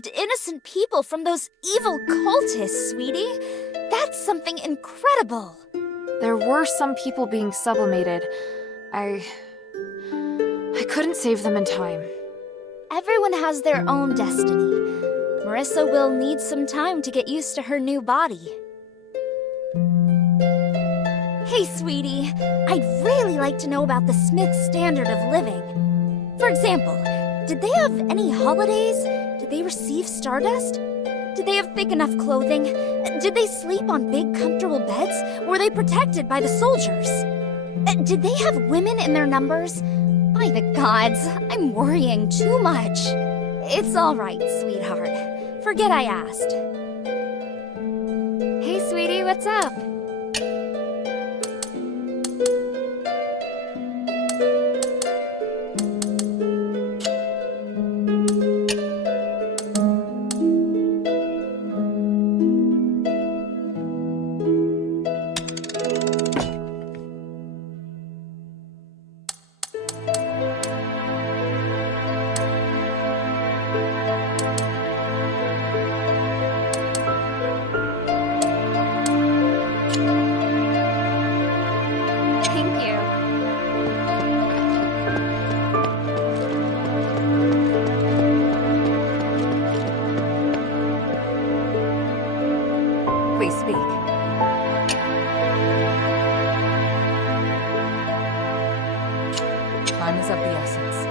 saved innocent people from those evil cultists, sweetie. That's something incredible. There were some people being sublimated. I couldn't save them in time. Everyone has their own destiny. Marissa will need some time to get used to her new body. Hey, sweetie, I'd really like to know about the Smith standard of living. For example, did they have any holidays? Did they receive stardust? Did they have thick enough clothing? Did they sleep on big, comfortable beds? Were they protected by the soldiers? Did they have women in their numbers? By the gods, I'm worrying too much. It's all right, sweetheart. Forget I asked. Hey, sweetie, what's up? Please speak. Time is of the essence.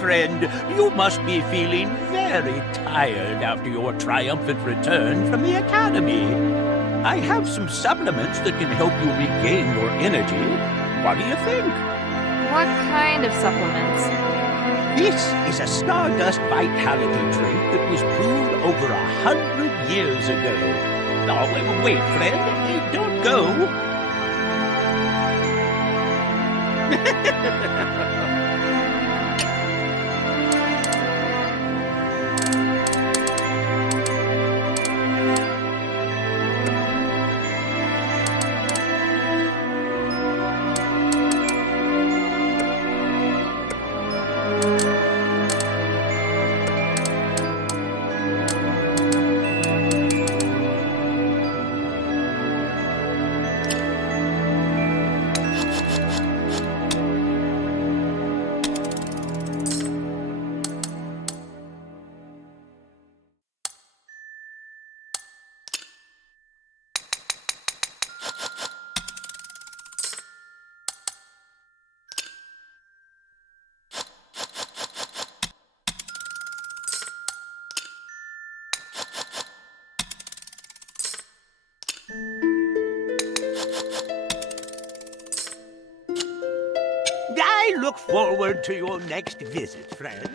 Friend, you must be feeling very tired after your triumphant return from the Academy. I have some supplements that can help you regain your energy. What do you think? What kind of supplements? This is a Stardust Vitality drink that was brewed over 100 years ago. Oh, wait, friend. Don't go. I look forward to your next visit, friend.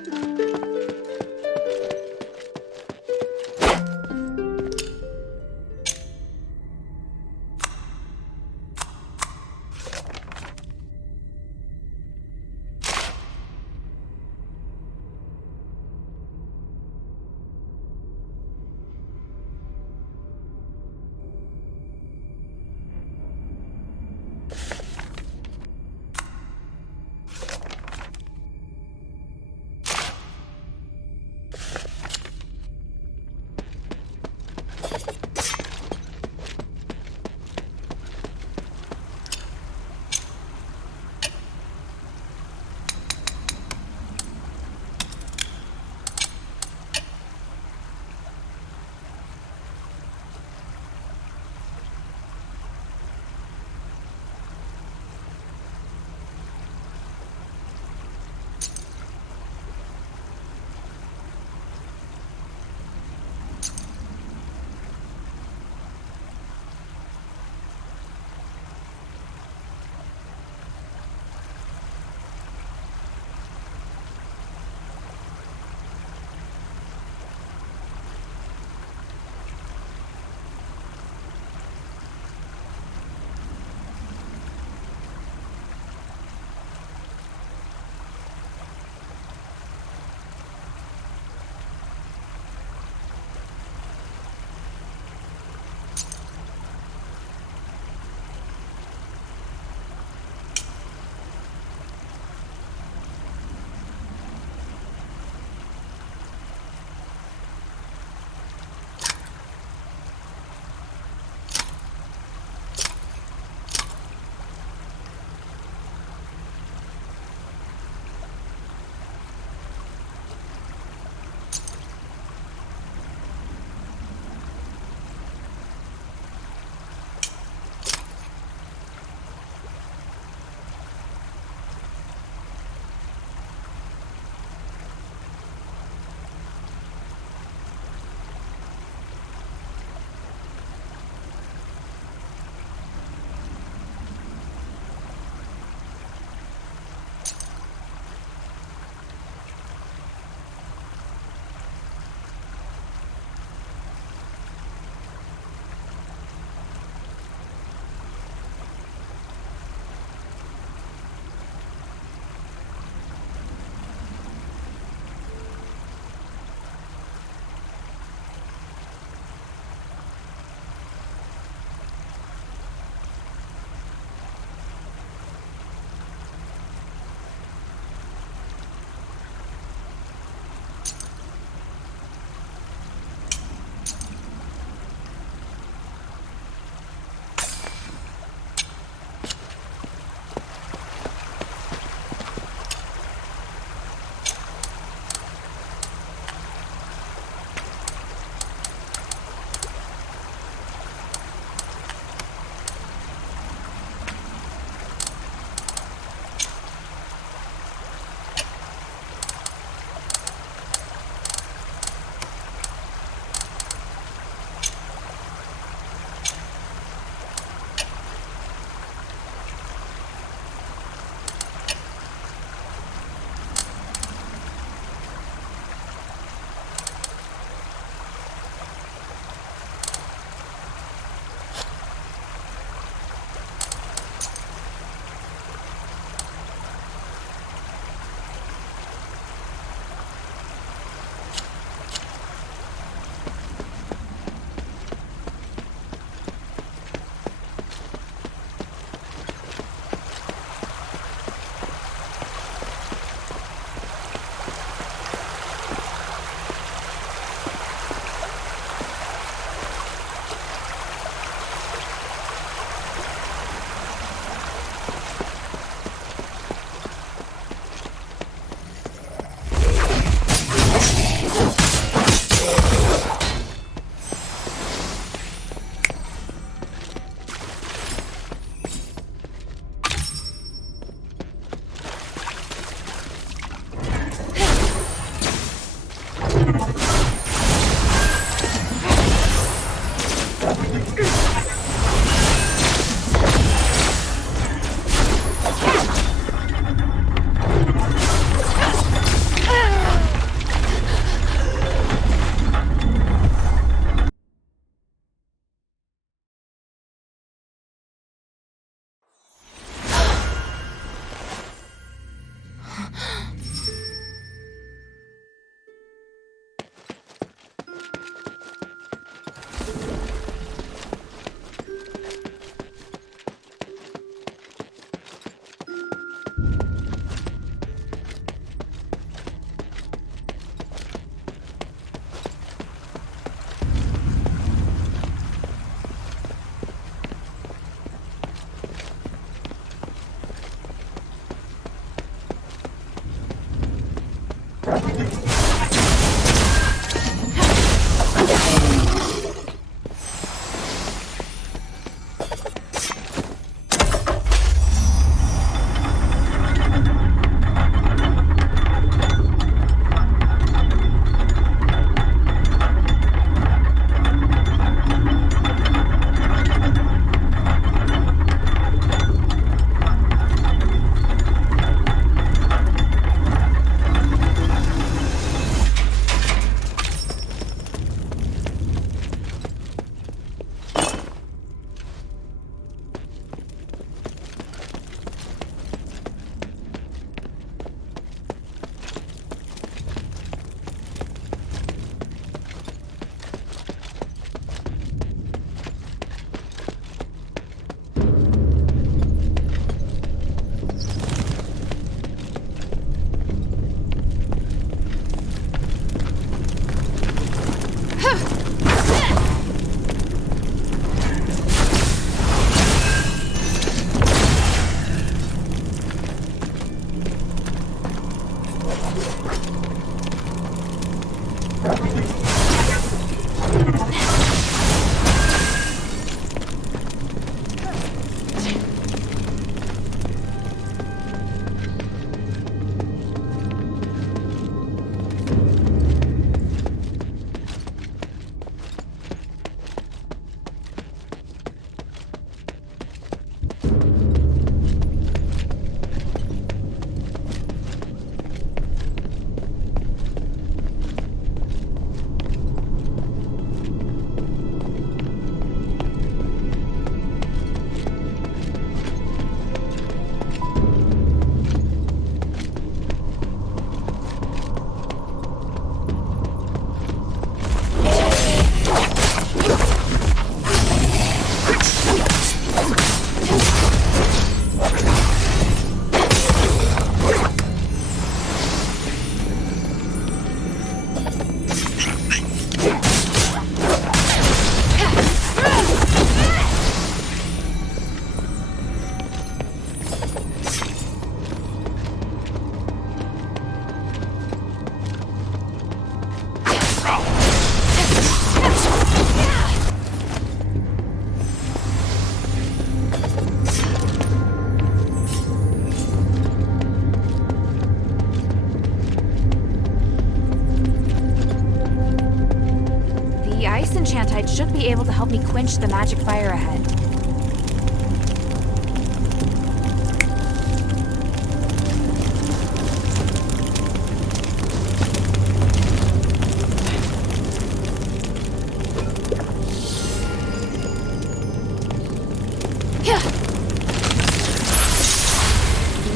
Should be able to help me quench the magic fire ahead.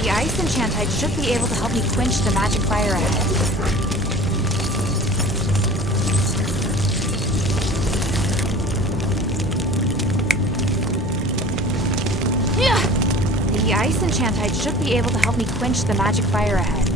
The ice enchantite should be able to help me quench the magic fire ahead. The ice enchantite should be able to help me quench the magic fire ahead.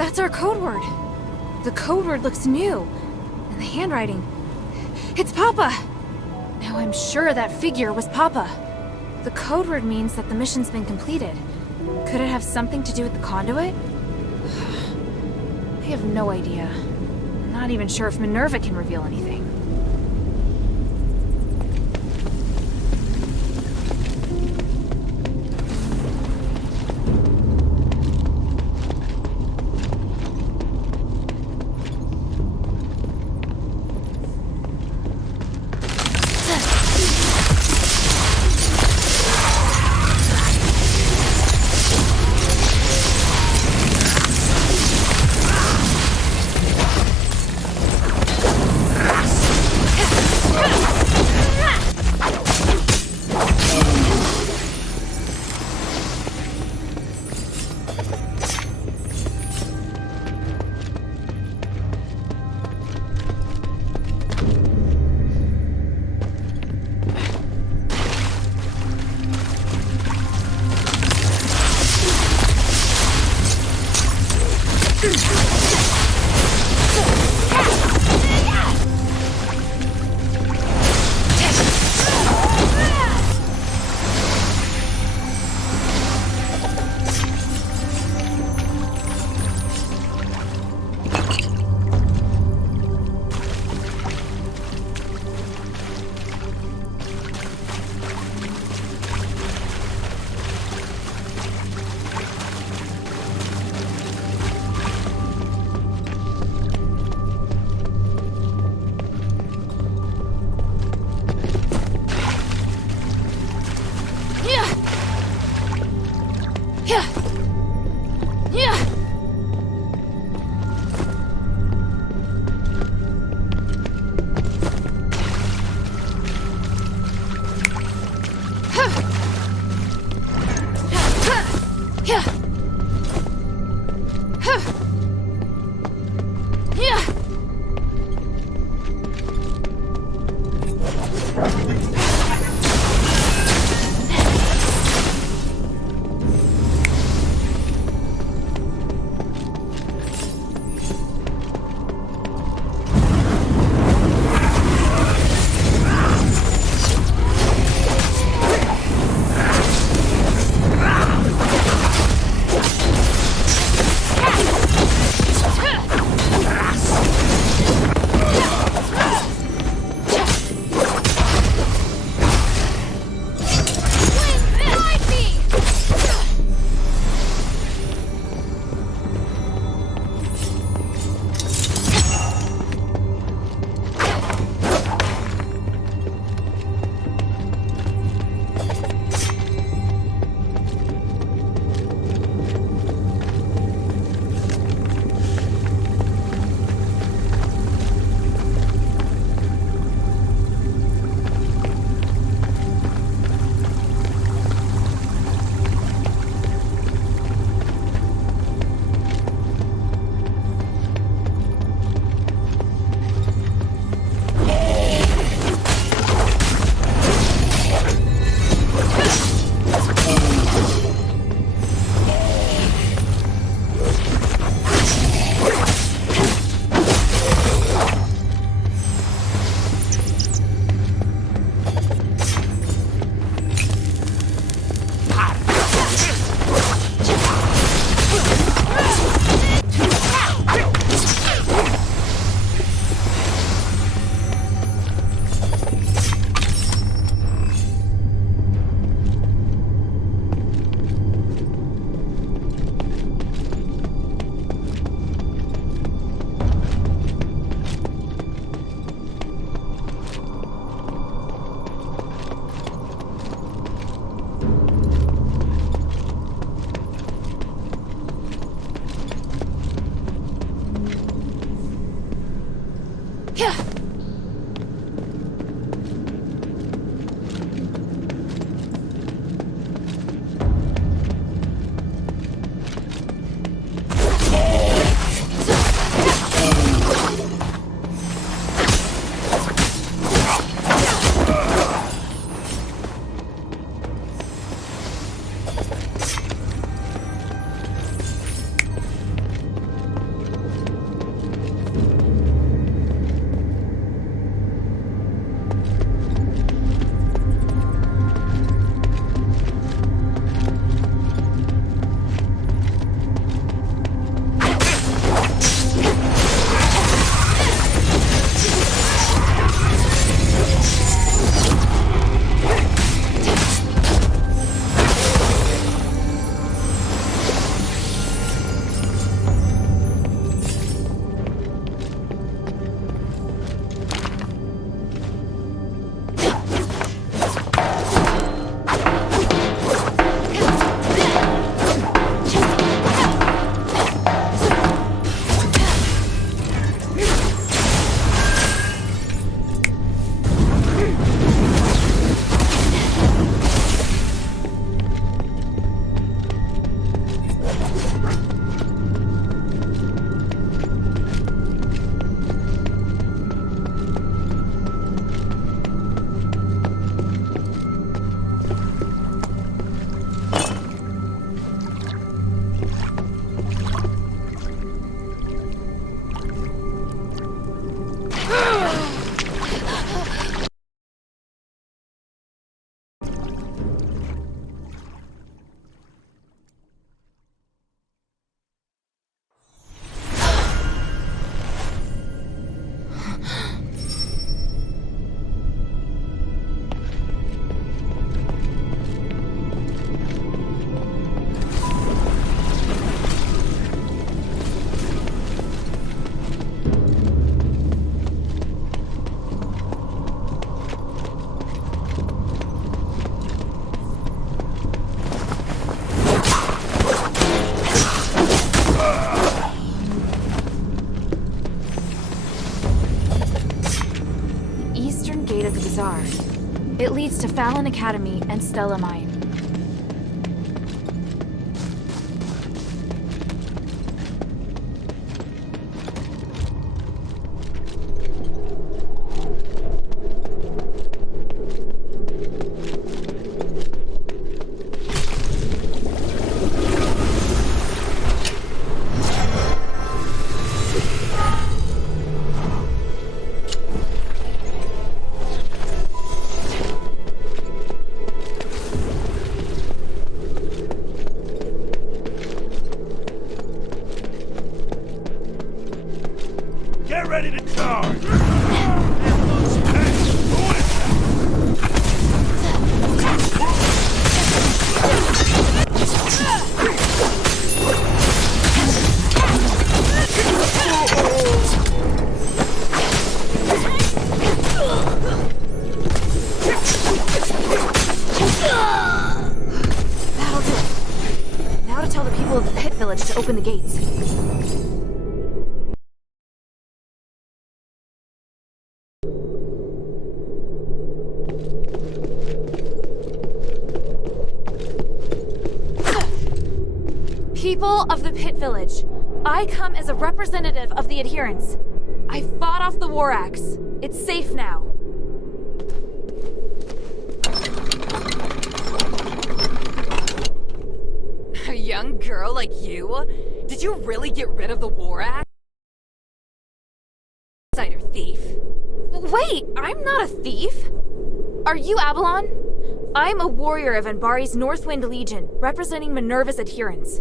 That's our code word. The code word looks new. And the handwriting... It's Papa! Now I'm sure that figure was Papa. The code word means that the mission's been completed. Could it have something to do with the conduit? I have no idea. I'm not even sure if Minerva can reveal anything. It leads to Fallon Academy and Stella Mine. Get ready to charge! That'll do it. Now to tell the people of the Pit Village to open the gates. People of the Pit Village, I come as a representative of the adherents. I fought off the War Axe. It's safe now. A young girl like you? Did you really get rid of the War Axe? Outsider thief. Wait, I'm not a thief. Are you Avalon? I'm a warrior of Anbari's Northwind Legion, representing Minerva's adherents.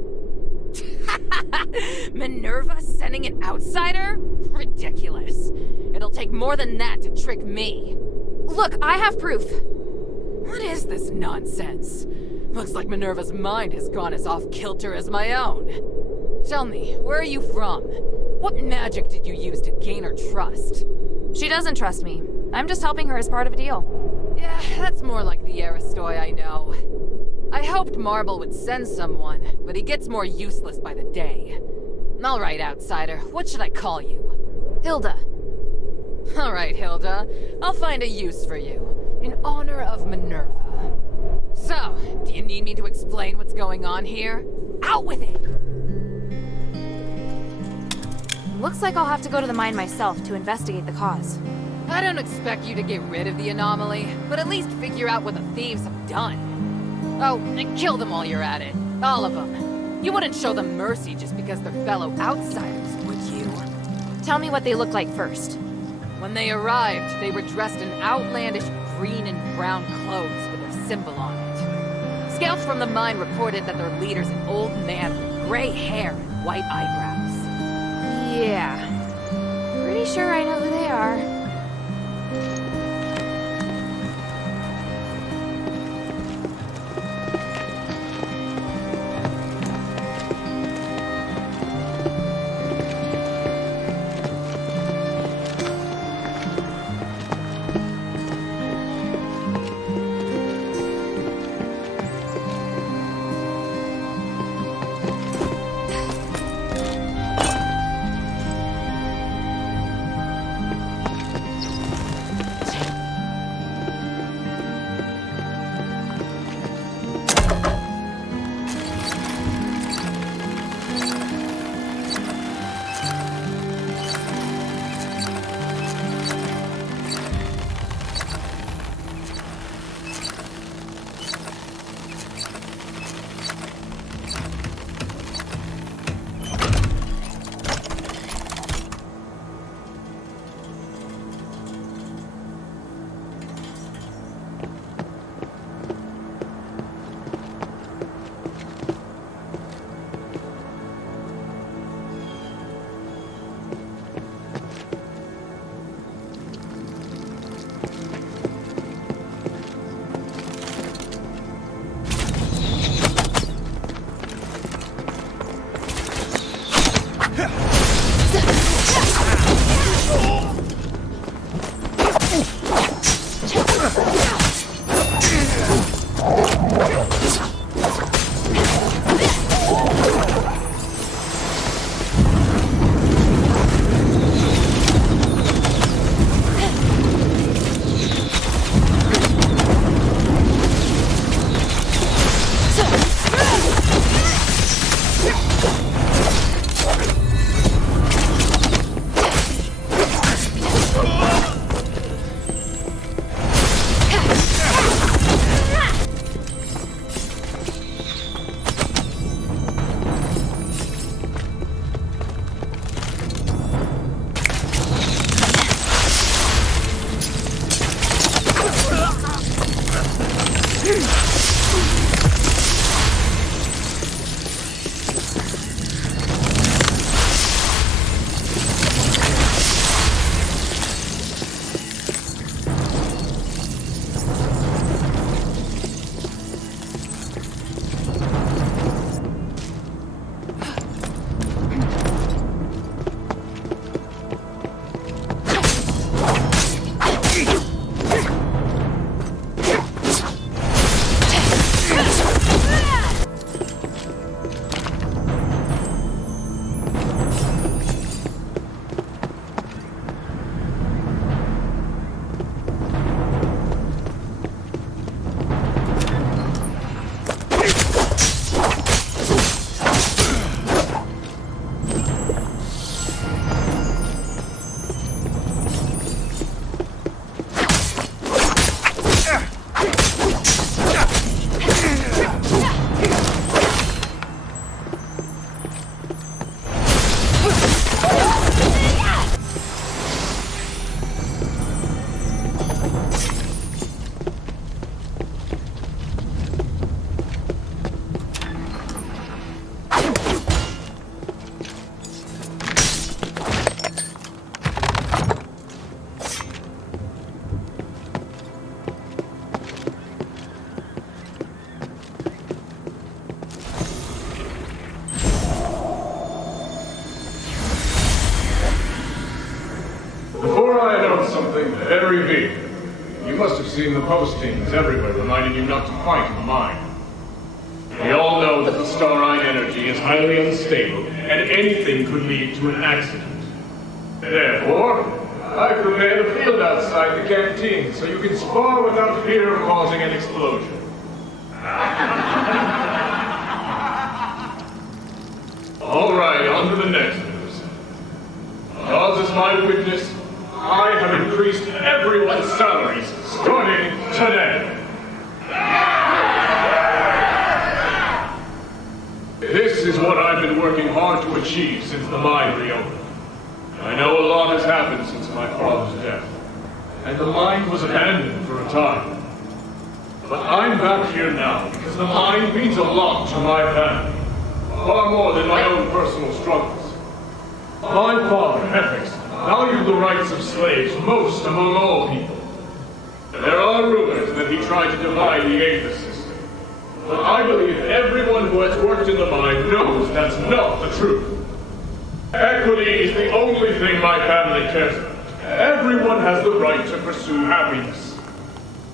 Minerva sending an outsider? Ridiculous. It'll take more than that to trick me. Look, I have proof. What is this nonsense? Looks like Minerva's mind has gone as off-kilter as my own. Tell me, where are you from? What magic did you use to gain her trust? She doesn't trust me. I'm just helping her as part of a deal. Yeah, that's more like the Aristoi I know. I hoped Marble would send someone, but he gets more useless by the day. Alright, outsider, what should I call you? Hilda. Alright, Hilda. I'll find a use for you, in honor of Minerva. So, do you need me to explain what's going on here? Out with it! Looks like I'll have to go to the mine myself to investigate the cause. I don't expect you to get rid of the anomaly, but at least figure out what the thieves have done. Oh, and kill them while you're at it. All of them. You wouldn't show them mercy just because they're fellow outsiders, would you? Tell me what they look like first. When they arrived, they were dressed in outlandish green and brown clothes with their symbol on it. Scouts from the mine reported that their leader's an old man with gray hair and white eyebrows. Yeah. Pretty sure I know who they are. something very big. You must have seen the postings everywhere reminding you not to fight in the mine. We all know that the starine energy is highly unstable, and anything could lead to an accident. Therefore, I prepared a field outside the canteen so you can spar without fear of causing an explosion. All right, on to the next news. Because as my witness, I have increased everyone's salaries starting today. This is what I've been working hard to achieve since the mine reopened. I know a lot has happened since my father's death, and the mine was abandoned for a time. But I'm back here now because the mine means a lot to my family, far more than my own personal struggles. My father, Aphes, valued the rights of slaves most among all people. There are rumors that he tried to divide the Aphes system, but I believe everyone who has worked in the mine knows that's not the truth. Equity is the only thing my family cares about. Everyone has the right to pursue happiness.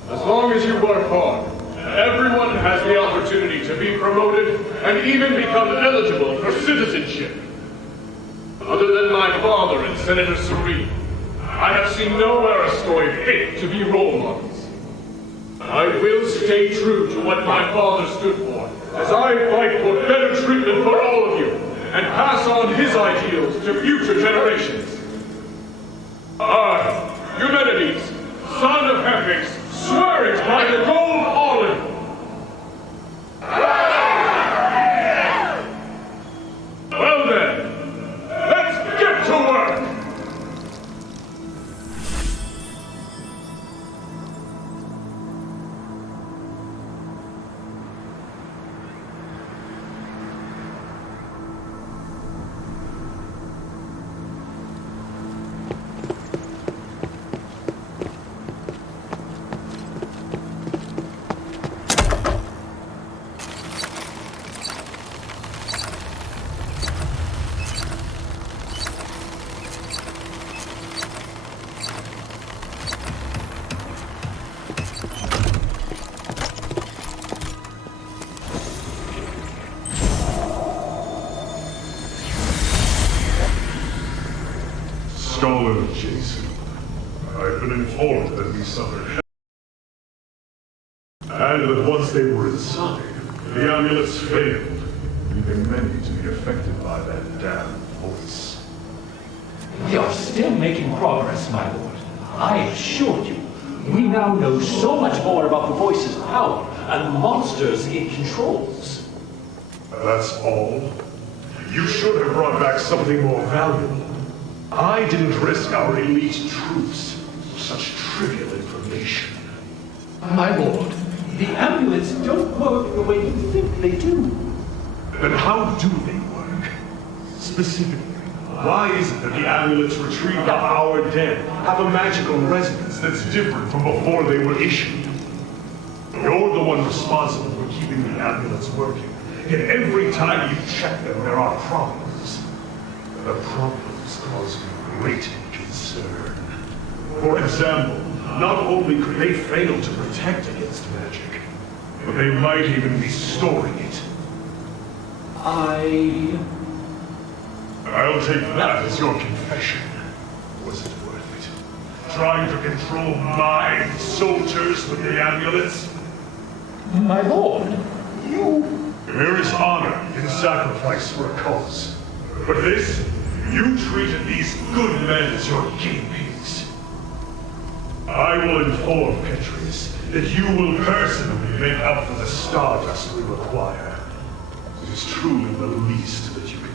As long as you work hard, everyone has the opportunity to be promoted and even become eligible for citizenship. Other than my father and Senator Serene, I have seen no Aristoi fit to be role models. I will stay true to what my father stood for, as I fight for better treatment for all of you, and pass on his ideals to future generations. I, Eumenides, son of Aphes, swear it by the gold olive! Well then, let's get to work! Scholar Jason, I've been informed that we suffered and that once they were inside, the amulets failed, leaving many to be affected by that damn voice. We are still making progress, my lord. I assure you, we now know so much more about the voice's power and the monsters it controls. That's all? You should have brought back something more valuable. I didn't risk our elite troops for such trivial information. My lord, the amulets don't work the way you think they do. Then how do they work? Specifically, why is it that the amulets retrieved by our dead have a magical resonance that's different from before they were issued? You're the one responsible for keeping the amulets working, yet every time you check them, there are problems. The problems cause me great concern. For example, not only could they fail to protect against magic, but they might even be storing it. I'll take that as your confession. Was it worth it? Trying to control my soldiers with the amulets? My lord, you... There is honor in sacrifice for a cause. But this, you treated these good men as your guinea pigs. I will inform Petrius that you will personally make up for the stardust we require. It is truly the least that you can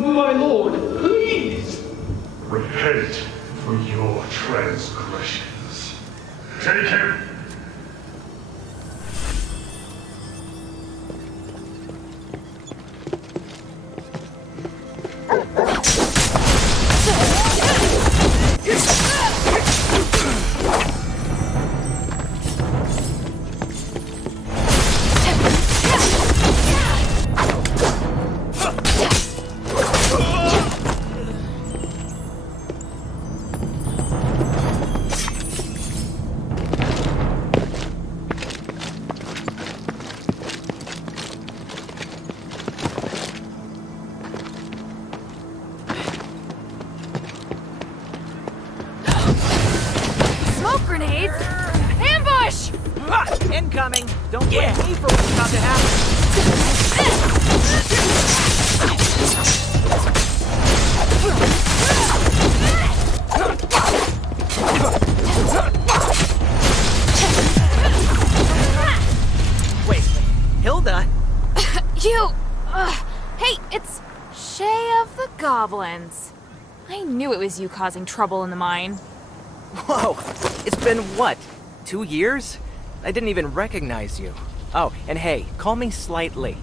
do. My lord, please! Repent for your transgressions. Take him! grenades! Ambush! Incoming! Don't blame me for what's about to happen. Wait, Hilda? You! Hey, it's Shay of the Goblins. I knew it was you causing trouble in the mine. Whoa! It's been what? 2 years? I didn't even recognize you. Oh, and hey, call me Slightly.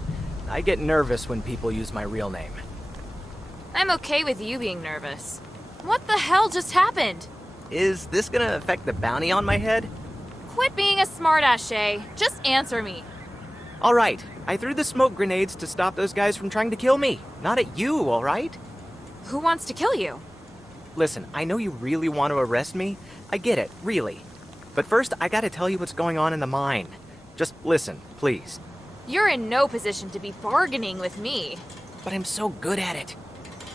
I get nervous when people use my real name. I'm okay with you being nervous. What the hell just happened? Is this gonna affect the bounty on my head? Quit being a smartass, Shay. Just answer me. Alright, I threw the smoke grenades to stop those guys from trying to kill me. Not at you, alright? Who wants to kill you? Listen, I know you really want to arrest me. I get it, really. But first, I gotta tell you what's going on in the mine. Just listen, please. You're in no position to be bargaining with me. But I'm so good at it.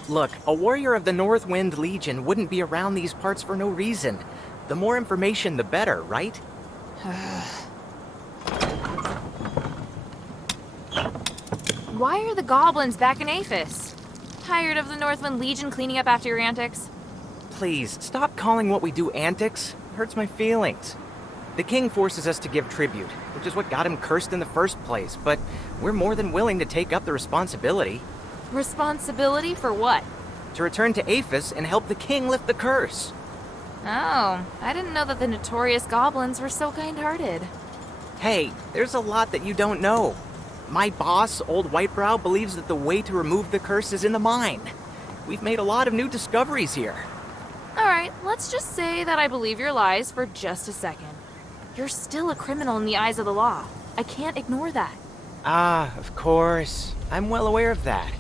Look, a warrior of the Northwind Legion wouldn't be around these parts for no reason. The more information, the better, right? Why are the goblins back in Aphes? Tired of the Northwind Legion cleaning up after your antics? Please, stop calling what we do antics. It hurts my feelings. The king forces us to give tribute, which is what got him cursed in the first place, but we're more than willing to take up the responsibility. Responsibility for what? To return to Aphes and help the king lift the curse. Oh, I didn't know that the notorious goblins were so kind-hearted. Hey, there's a lot that you don't know. My boss, Old Whitebrow, believes that the way to remove the curse is in the mine. We've made a lot of new discoveries here. Alright, let's just say that I believe your lies for just a second. You're still a criminal in the eyes of the law. I can't ignore that. Ah, of course. I'm well aware of that.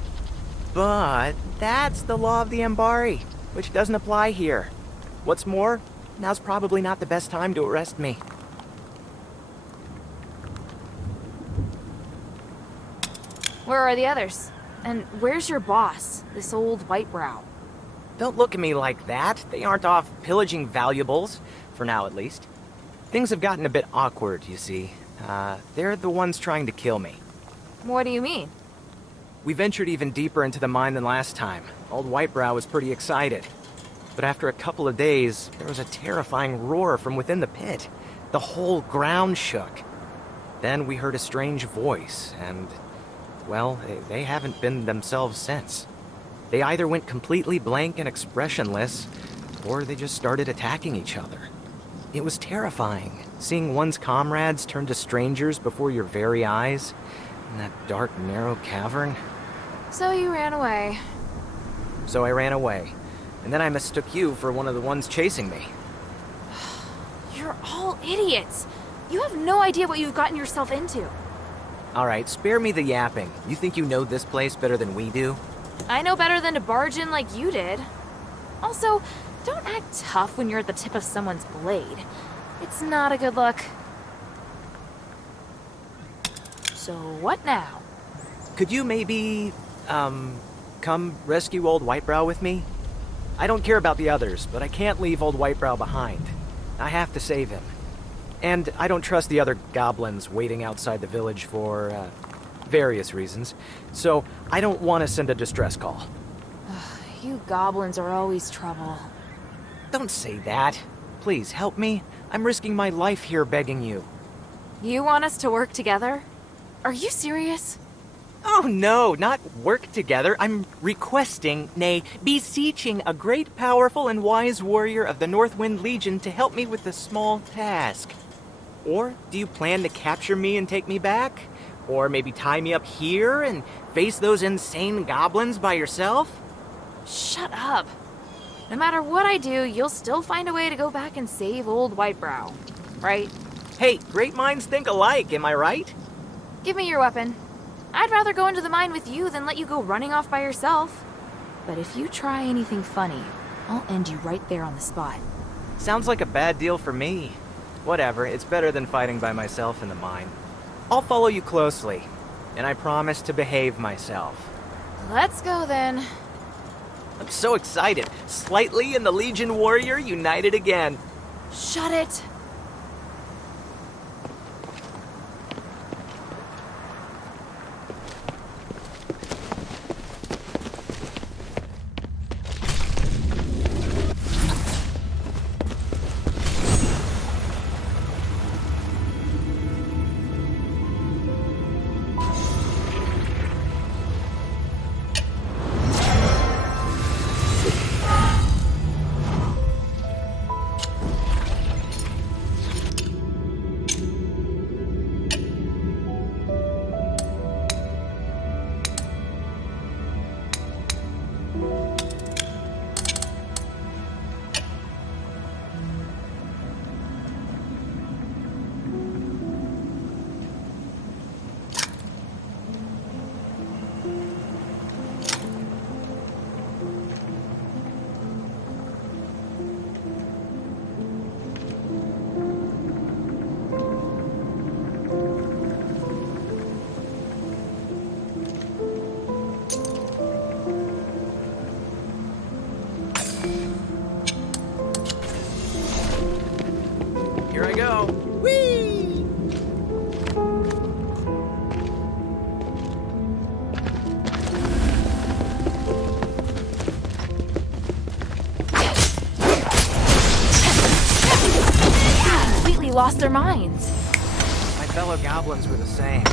But that's the law of the Ambari, which doesn't apply here. What's more, now's probably not the best time to arrest me. Where are the others? And where's your boss, this old Whitebrow? Don't look at me like that. They aren't off pillaging valuables, for now at least. Things have gotten a bit awkward, you see. They're the ones trying to kill me. What do you mean? We ventured even deeper into the mine than last time. Old Whitebrow was pretty excited. But after a couple of days, there was a terrifying roar from within the pit. The whole ground shook. Then we heard a strange voice, and, well, they haven't been themselves since. They either went completely blank and expressionless, or they just started attacking each other. It was terrifying, seeing one's comrades turn to strangers before your very eyes, in that dark, narrow cavern. So you ran away. So I ran away, and then I mistook you for one of the ones chasing me. You're all idiots. You have no idea what you've gotten yourself into. Alright, spare me the yapping. You think you know this place better than we do? I know better than to barge in like you did. Also, don't act tough when you're at the tip of someone's blade. It's not a good look. So what now? Could you maybe, come rescue Old Whitebrow with me? I don't care about the others, but I can't leave Old Whitebrow behind. I have to save him. And I don't trust the other goblins waiting outside the village for, various reasons. So I don't want to send a distress call. You goblins are always trouble. Don't say that. Please, help me. I'm risking my life here begging you. You want us to work together? Are you serious? Oh no, not work together. I'm requesting, nay, beseeching a great, powerful, and wise warrior of the Northwind Legion to help me with a small task. Or do you plan to capture me and take me back? Or maybe tie me up here and face those insane goblins by yourself? Shut up. No matter what I do, you'll still find a way to go back and save old Whitebrow, right? Hey, great minds think alike, am I right? Give me your weapon. I'd rather go into the mine with you than let you go running off by yourself. But if you try anything funny, I'll end you right there on the spot. Sounds like a bad deal for me. Whatever, it's better than fighting by myself in the mine. I'll follow you closely, and I promise to behave myself. Let's go then. I'm so excited. Slightly and the Legion Warrior united again. Shut it. go. Whee! Completely lost their minds. My fellow goblins were the same.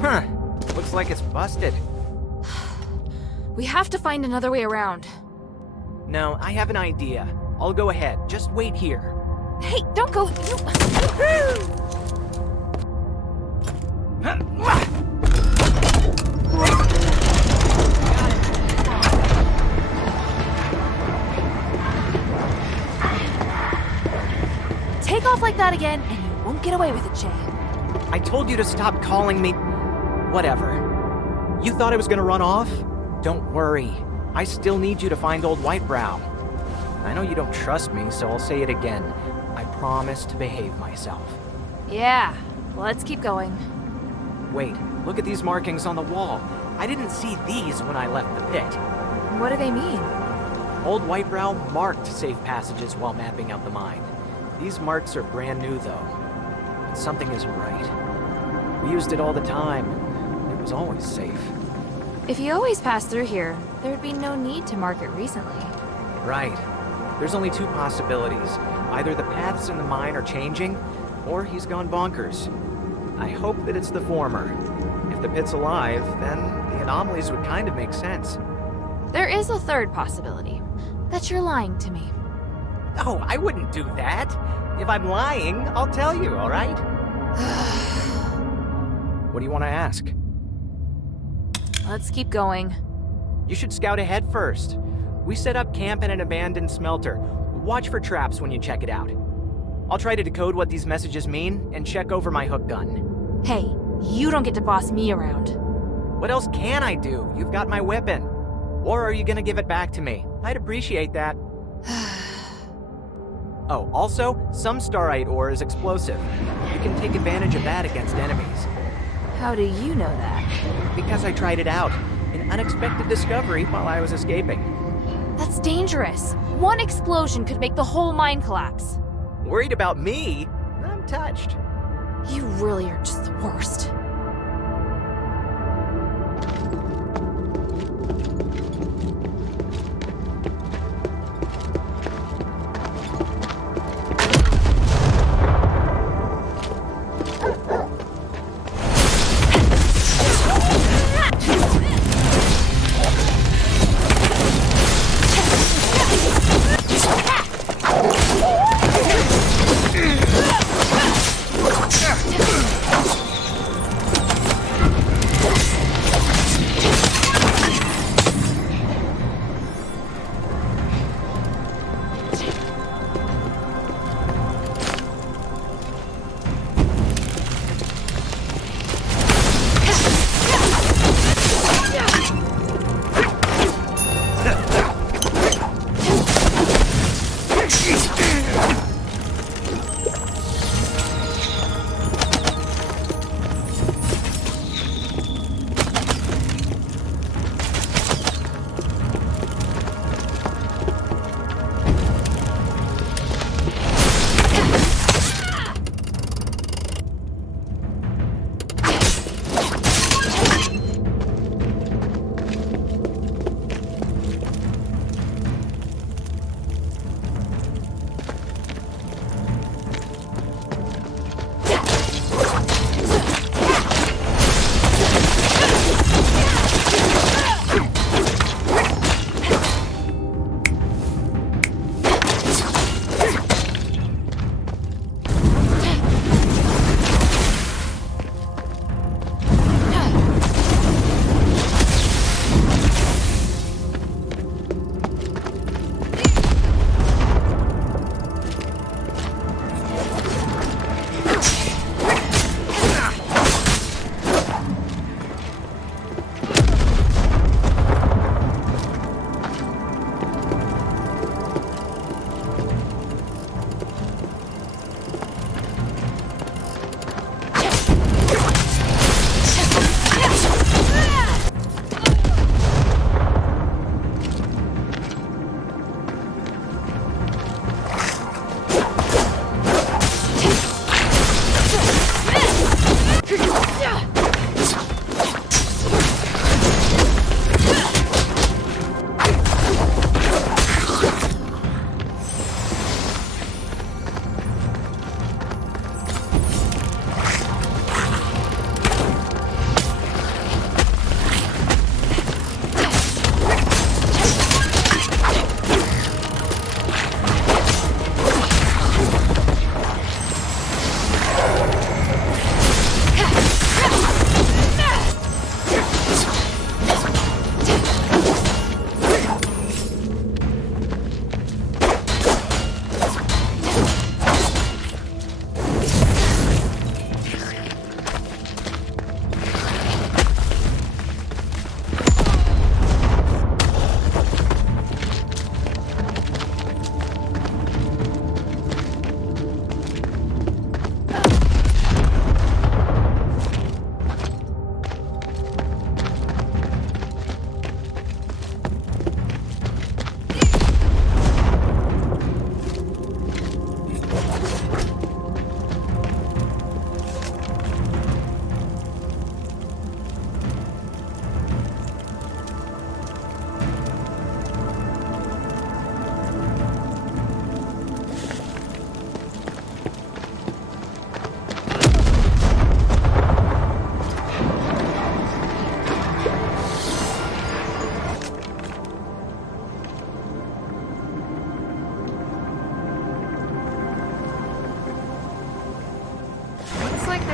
Huh. Looks like it's busted. We have to find another way around. No, I have an idea. I'll go ahead. Just wait here. Hey, don't go. Take off like that again, and you won't get away with it, Jay. I told you to stop calling me... Whatever. You thought I was gonna run off? Don't worry. I still need you to find old Whitebrow. I know you don't trust me, so I'll say it again. I promise to behave myself. Yeah, let's keep going. Wait, look at these markings on the wall. I didn't see these when I left the pit. What do they mean? Old Whitebrow marked safe passages while mapping out the mine. These marks are brand new, though. But something isn't right. We used it all the time. It was always safe. If he always passed through here, there would be no need to mark it recently. Right. There's only two possibilities. Either the paths in the mine are changing, or he's gone bonkers. I hope that it's the former. If the pit's alive, then the anomalies would kind of make sense. There is a third possibility. That you're lying to me. Oh, I wouldn't do that. If I'm lying, I'll tell you, all right? What do you want to ask? Let's keep going. You should scout ahead first. We set up camp in an abandoned smelter. Watch for traps when you check it out. I'll try to decode what these messages mean and check over my hook gun. Hey, you don't get to boss me around. What else can I do? You've got my weapon. Or are you gonna give it back to me? I'd appreciate that. Oh, also, some starite ore is explosive. You can take advantage of that against enemies. How do you know that? Because I tried it out. An unexpected discovery while I was escaping. That's dangerous. One explosion could make the whole mine collapse. Worried about me? I'm touched. You really are just the worst.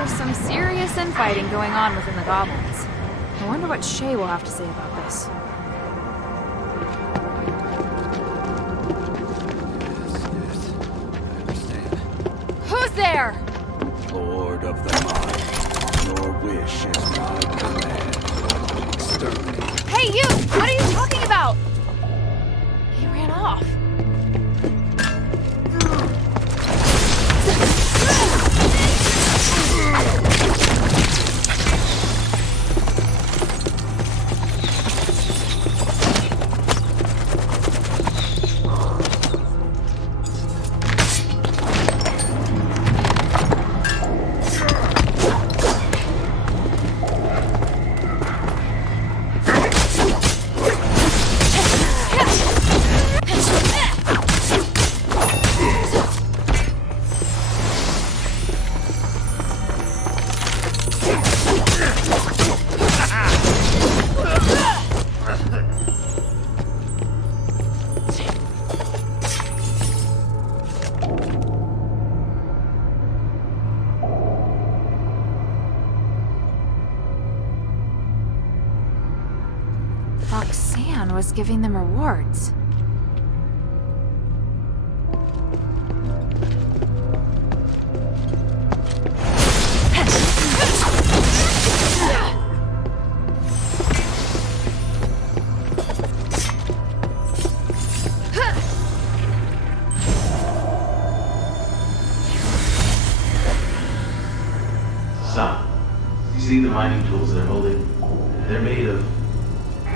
some serious infighting going on within the goblins. I wonder what Shay will have to say about this. Who's there? Lord of the Mind, your wish is my command. Exterminate. Hey, you! What are you talking about? He ran off. Roxanne was giving them rewards. Son, you see the mining tools they're holding? They're made of...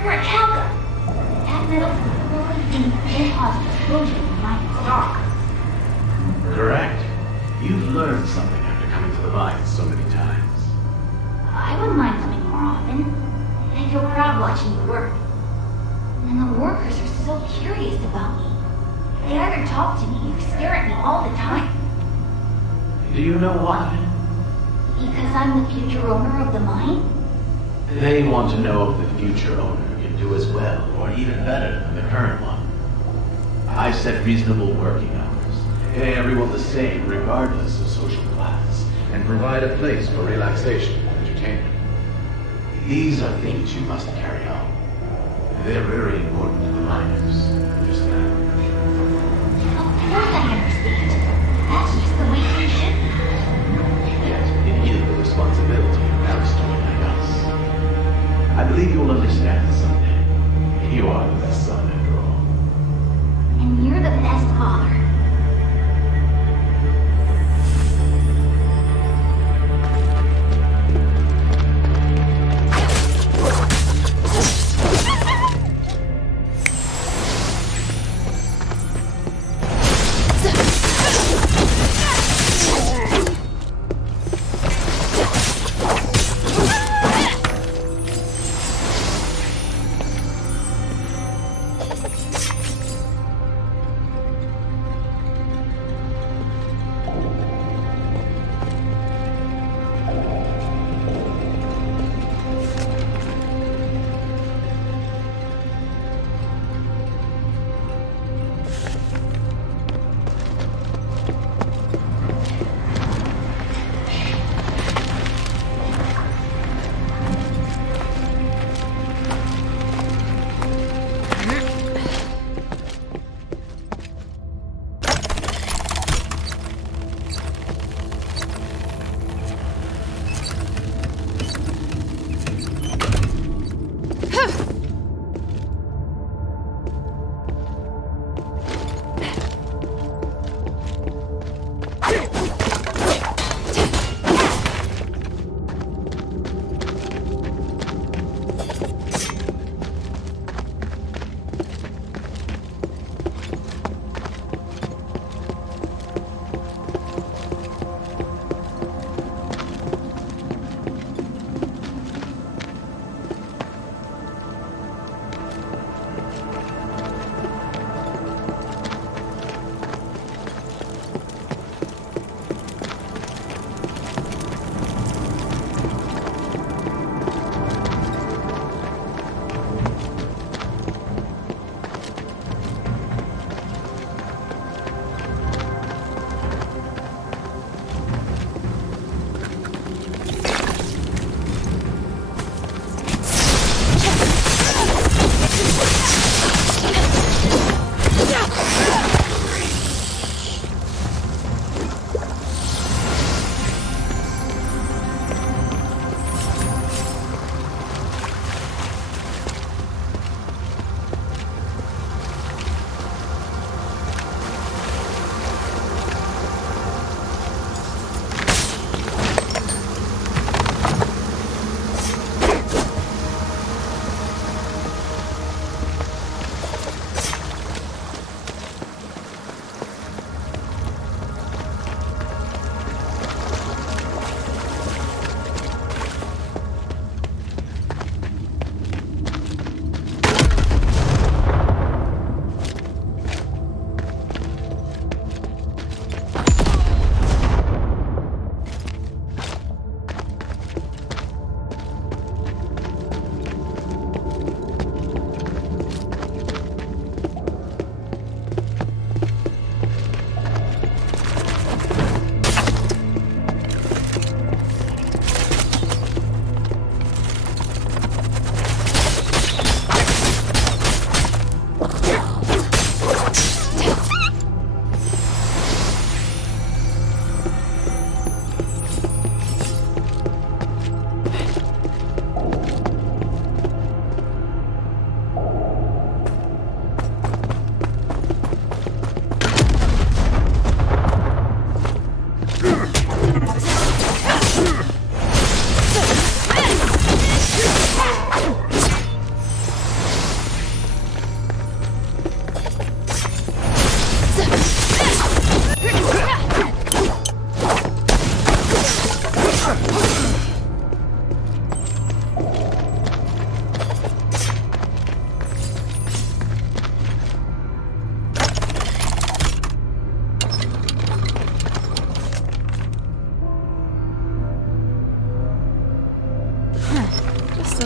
Helga! That metal really can cause explosion in my stock. Correct. You've learned something after coming to the mines so many times. I wouldn't mind coming more often. I feel proud watching you work. And the workers are so curious about me. They either talk to me or stare at me all the time. Do you know why? Because I'm the future owner of the mine? They want to know if the future owner can do as well or even better than the current one. I set reasonable working hours, pay everyone the same regardless of social class, and provide a place for relaxation and entertainment. These are things you must carry on. They're very important to the miners. Understand? Of course I understand. That's just the way things should be. Yet it is the responsibility of Aristotle like us. I believe you will understand someday. You are the best son after all. And you're the best father.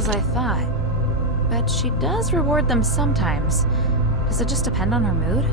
as I thought. But she does reward them sometimes. Does it just depend on her mood?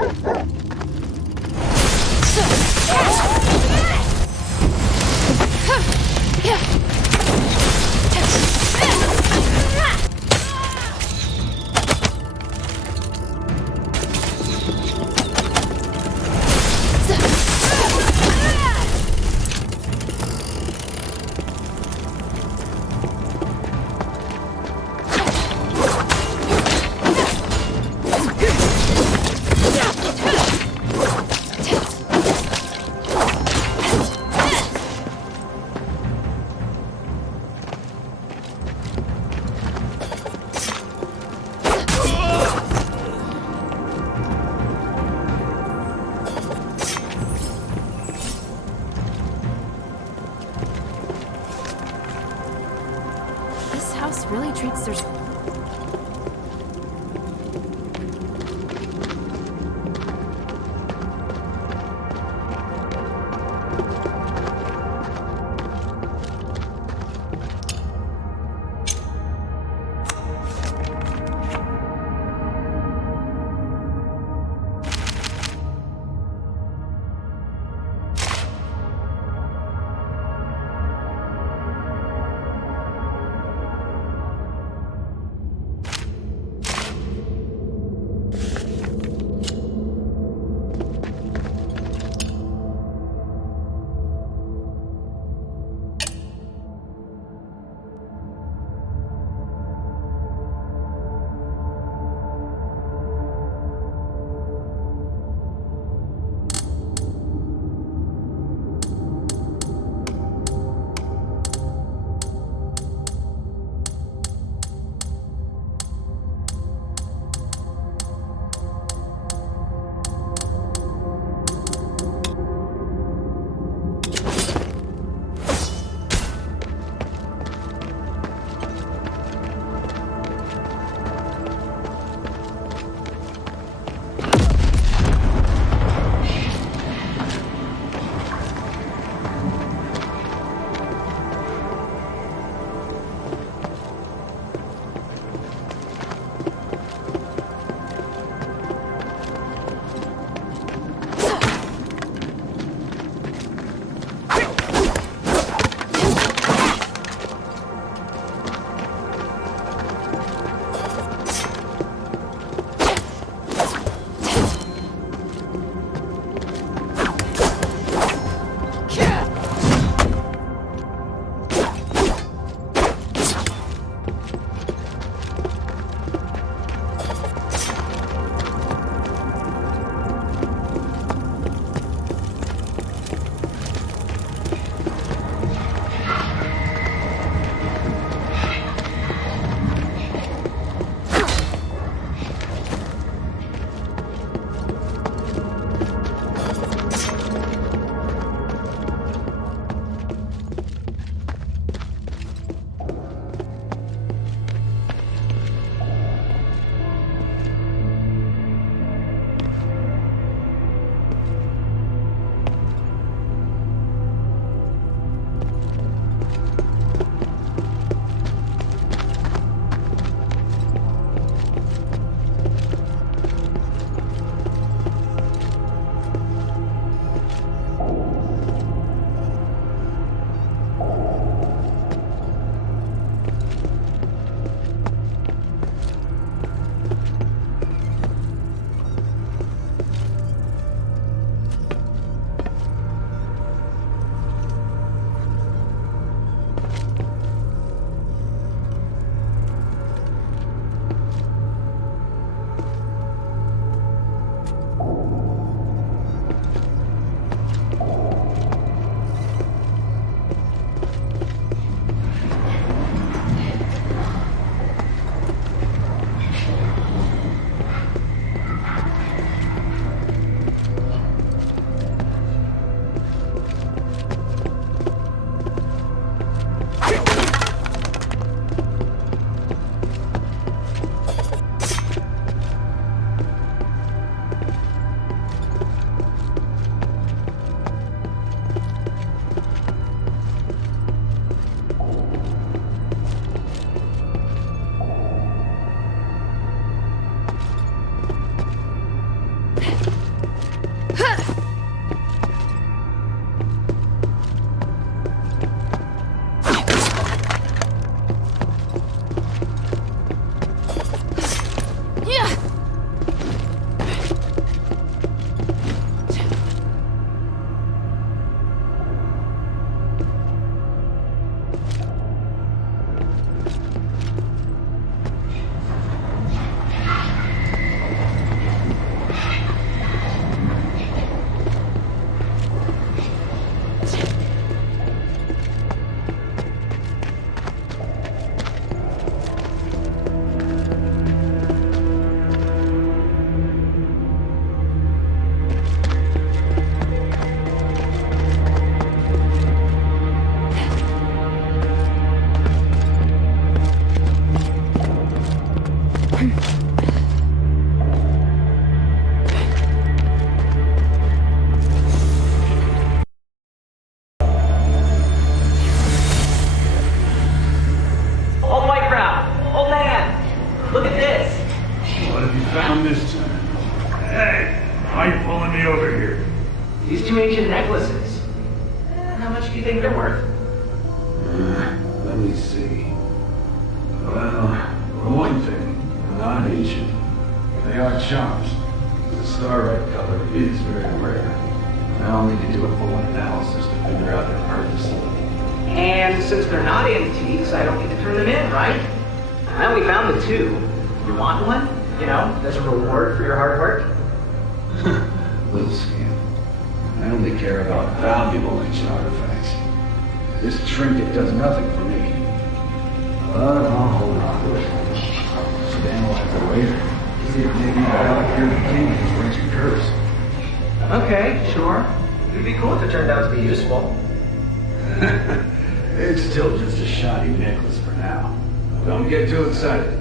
Yeah! You found this time. Hey, why are you pulling me over here? These two ancient necklaces. How much do you think they're worth? Let me see. Well, for one thing, they're not ancient. They are charms. The starlight color is very rare. I'll need to do a full analysis to figure out their purpose. And since they're not antiques, I don't need to turn them in, right? I only found the two. You want one? You know, as a reward for your hard work? Little scam. I only care about valuable ancient artifacts. This trinket does nothing for me. But I'll hold on to it. Should analyze it later. See if maybe I'll cure the king of his ancient curse. Okay, sure. It'd be cool if it turned out to be useful. It's still just a shoddy necklace for now. Don't get too excited.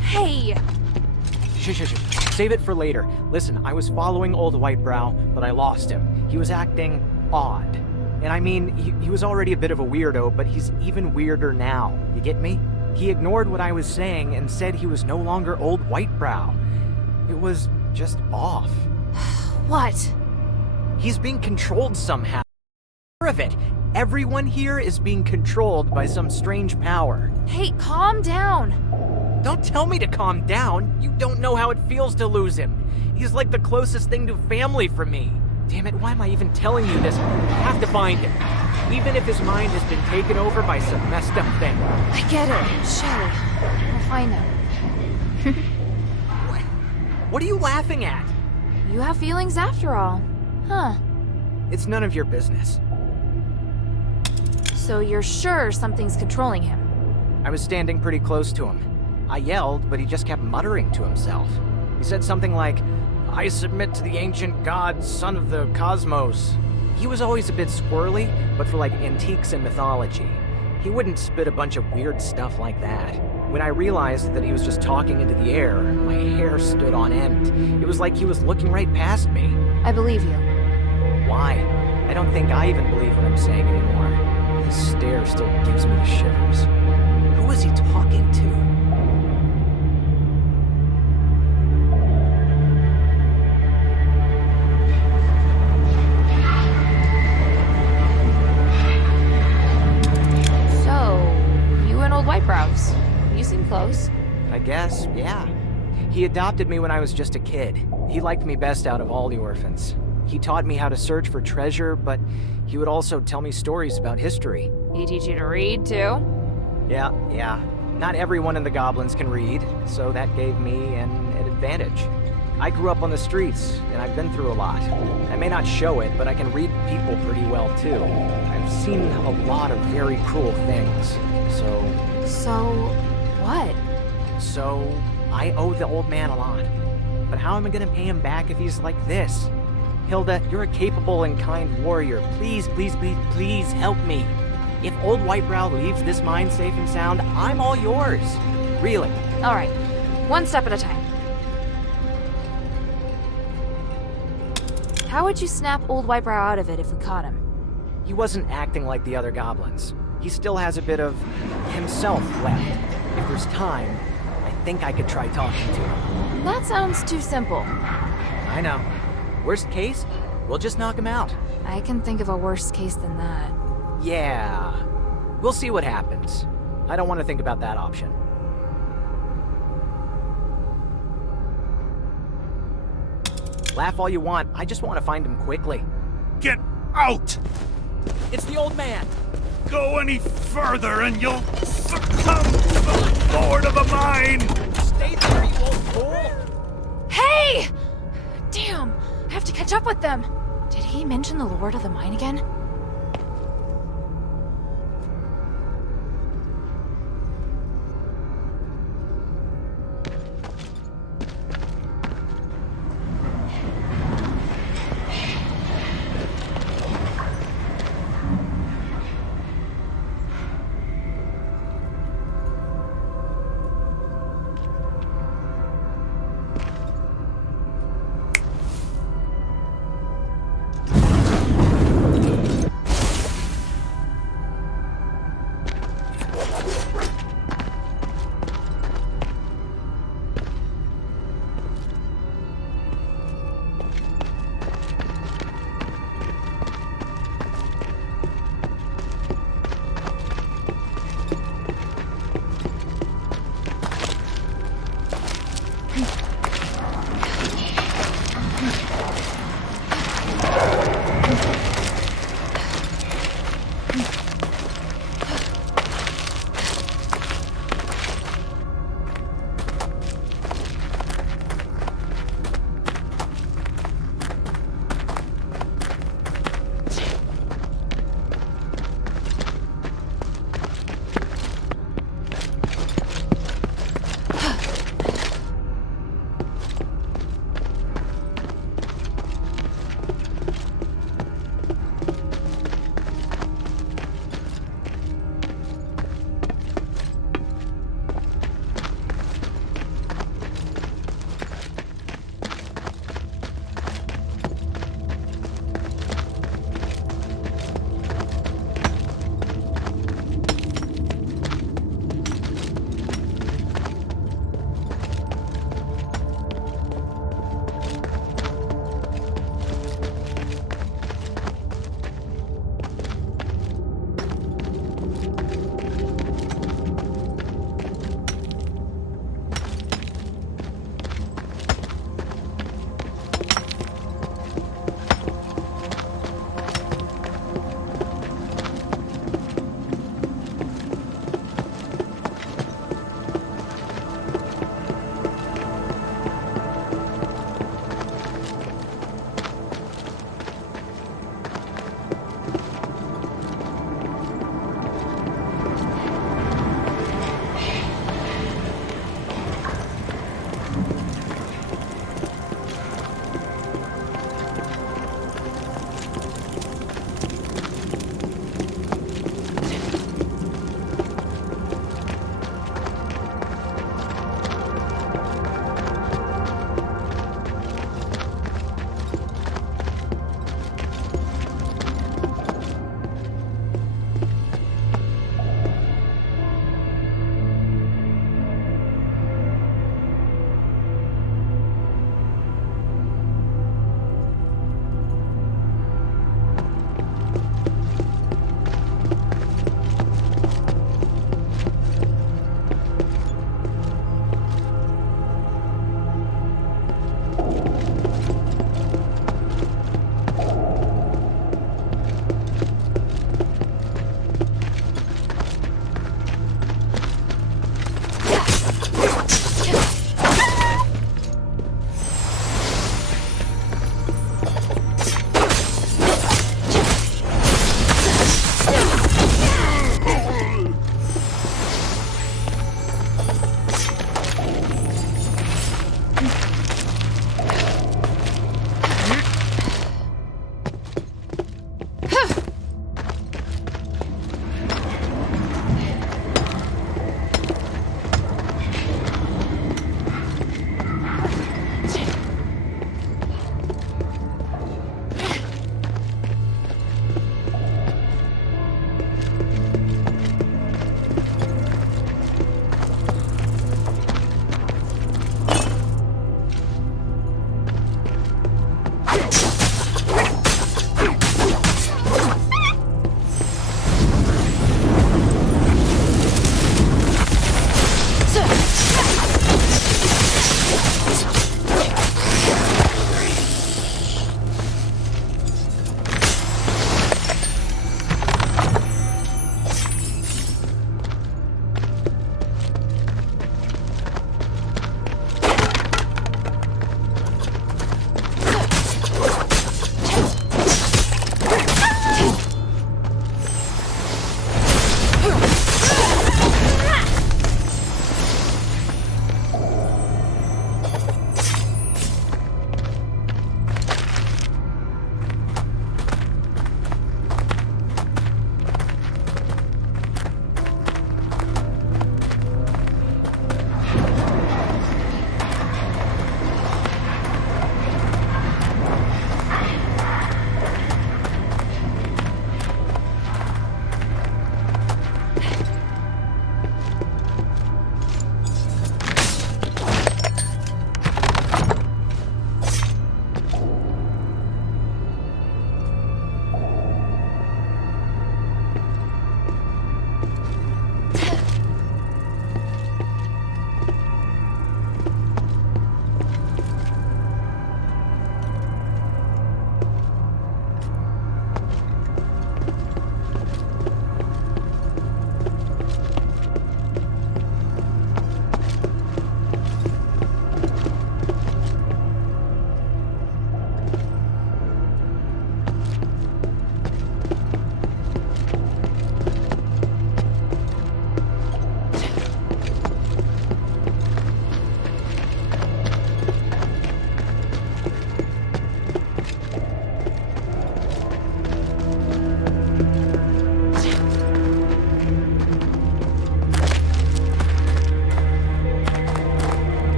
Hey! Shh. Save it for later. Listen, I was following old Whitebrow, but I lost him. He was acting odd. And I mean, he was already a bit of a weirdo, but he's even weirder now. You get me? He ignored what I was saying and said he was no longer old Whitebrow. It was just off. What? He's being controlled somehow. Of it. Everyone here is being controlled by some strange power. Hey, calm down. Don't tell me to calm down. You don't know how it feels to lose him. He's like the closest thing to family for me. Damn it, why am I even telling you this? I have to find him. Even if his mind has been taken over by some messed up thing. I get it. Chill. We'll find him. What are you laughing at? You have feelings after all. Huh. It's none of your business. So you're sure something's controlling him? I was standing pretty close to him. I yelled, but he just kept muttering to himself. He said something like, "I submit to the ancient god, son of the cosmos." He was always a bit squirrely, but for like antiques and mythology. He wouldn't spit a bunch of weird stuff like that. When I realized that he was just talking into the air, my hair stood on end. It was like he was looking right past me. I believe you. Why? I don't think I even believe what I'm saying anymore. His stare still gives me the shivers. Who is he talking to? Whitebrows. You seem close. I guess, yeah. He adopted me when I was just a kid. He liked me best out of all the orphans. He taught me how to search for treasure, but he would also tell me stories about history. He teach you to read, too? Yeah. Not everyone in the goblins can read, so that gave me an advantage. I grew up on the streets, and I've been through a lot. I may not show it, but I can read people pretty well, too. I've seen a lot of very cruel things, So, what? So, I owe the old man a lot. But how am I gonna pay him back if he's like this? Hilda, you're a capable and kind warrior. Please help me. If old Whitebrow leaves this mine safe and sound, I'm all yours. Really. All right, one step at a time. How would you snap old Whitebrow out of it if we caught him? He wasn't acting like the other goblins. He still has a bit of himself left. If there's time, I think I could try talking to him. That sounds too simple. I know. Worst case, we'll just knock him out. I can think of a worse case than that. Yeah. We'll see what happens. I don't want to think about that option. Laugh all you want. I just want to find him quickly. Get out! It's the old man! Go any further and you'll succumb to the Lord of the Mine! Stay there, you old fool! Hey! Damn, I have to catch up with them. Did he mention the Lord of the Mine again?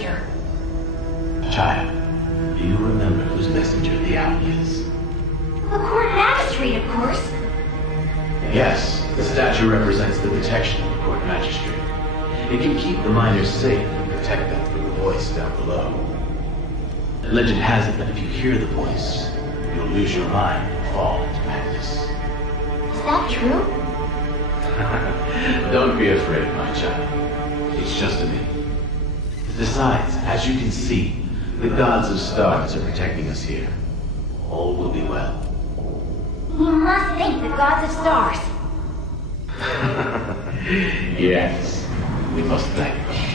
here? Child, do you remember whose messenger the owl is? The court magistrate, of course. Yes, the statue represents the protection of the court magistrate. It can keep the miners safe and protect them from the voice down below. Legend has it that if you hear the voice, you'll lose your mind and fall into madness. Is that true? Don't be afraid, my child. It's just a myth. Besides, as you can see, the gods of stars are protecting us here. All will be well. You must thank the gods of stars. Yes, we must thank them.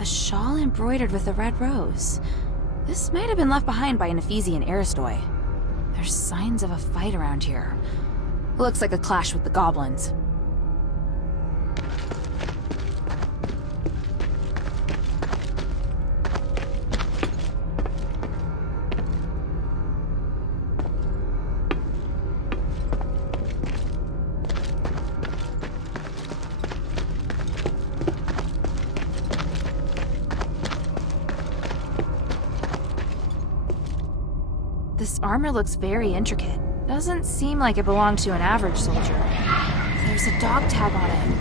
A shawl embroidered with a red rose. This might have been left behind by an Ephesian Aristoi. There's signs of a fight around here. Looks like a clash with the goblins. This armor looks very intricate. Doesn't seem like it belonged to an average soldier. There's a dog tag on it.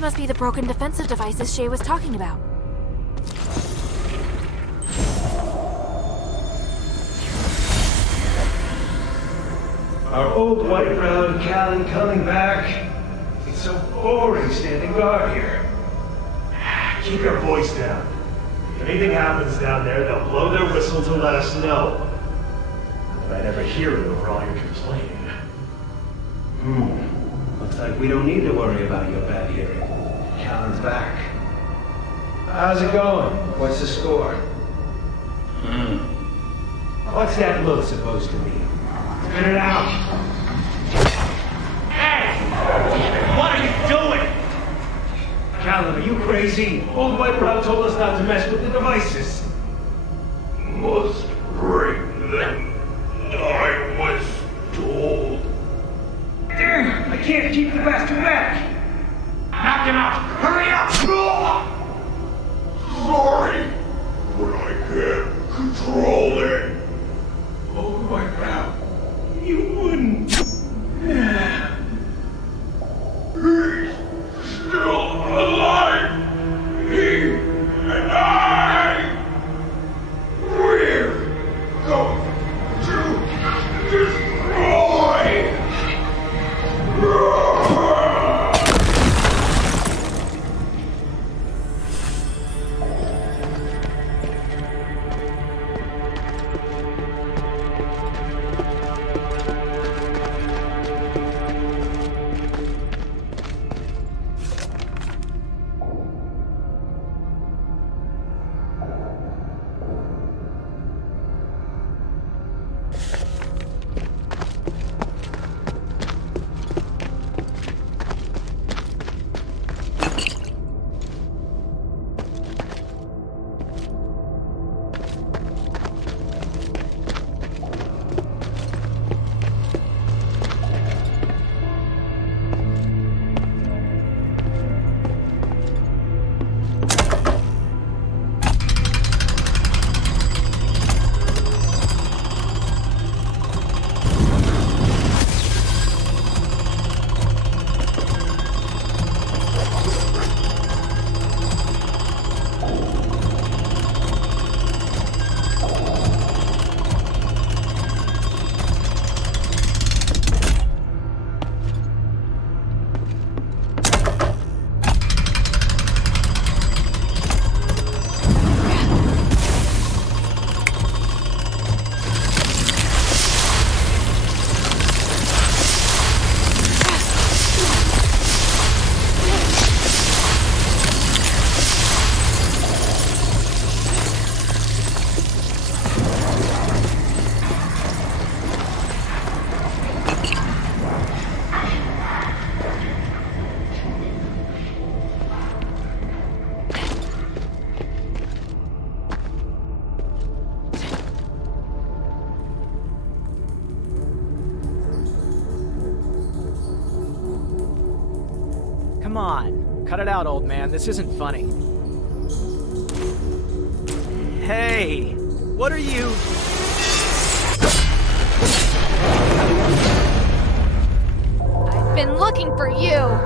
These must be the broken defensive devices Shay was talking about. Our old white-browed Callan coming back. It's so boring standing guard here. Keep your voice down. If anything happens down there, they'll blow their whistle to let us know. But I'd ever hear it over all your complaining. Looks like we don't need to worry about your bad hearing. Callan's back. How's it going? What's the score? What's that look supposed to mean? Spit it out. Hey! What are you doing? Callan, are you crazy? Old Whitebrow told us not to mess with the devices. Must bring them. I was told. Damn! I can't keep the bastard back! Knock him out! Hurry up! Sorry, but I can't control it. Old Whitebrow, you wouldn't. He's still alive. He and I. We're going to destroy. Come on. Cut it out, old man. This isn't funny. Hey! What are you... I've been looking for you!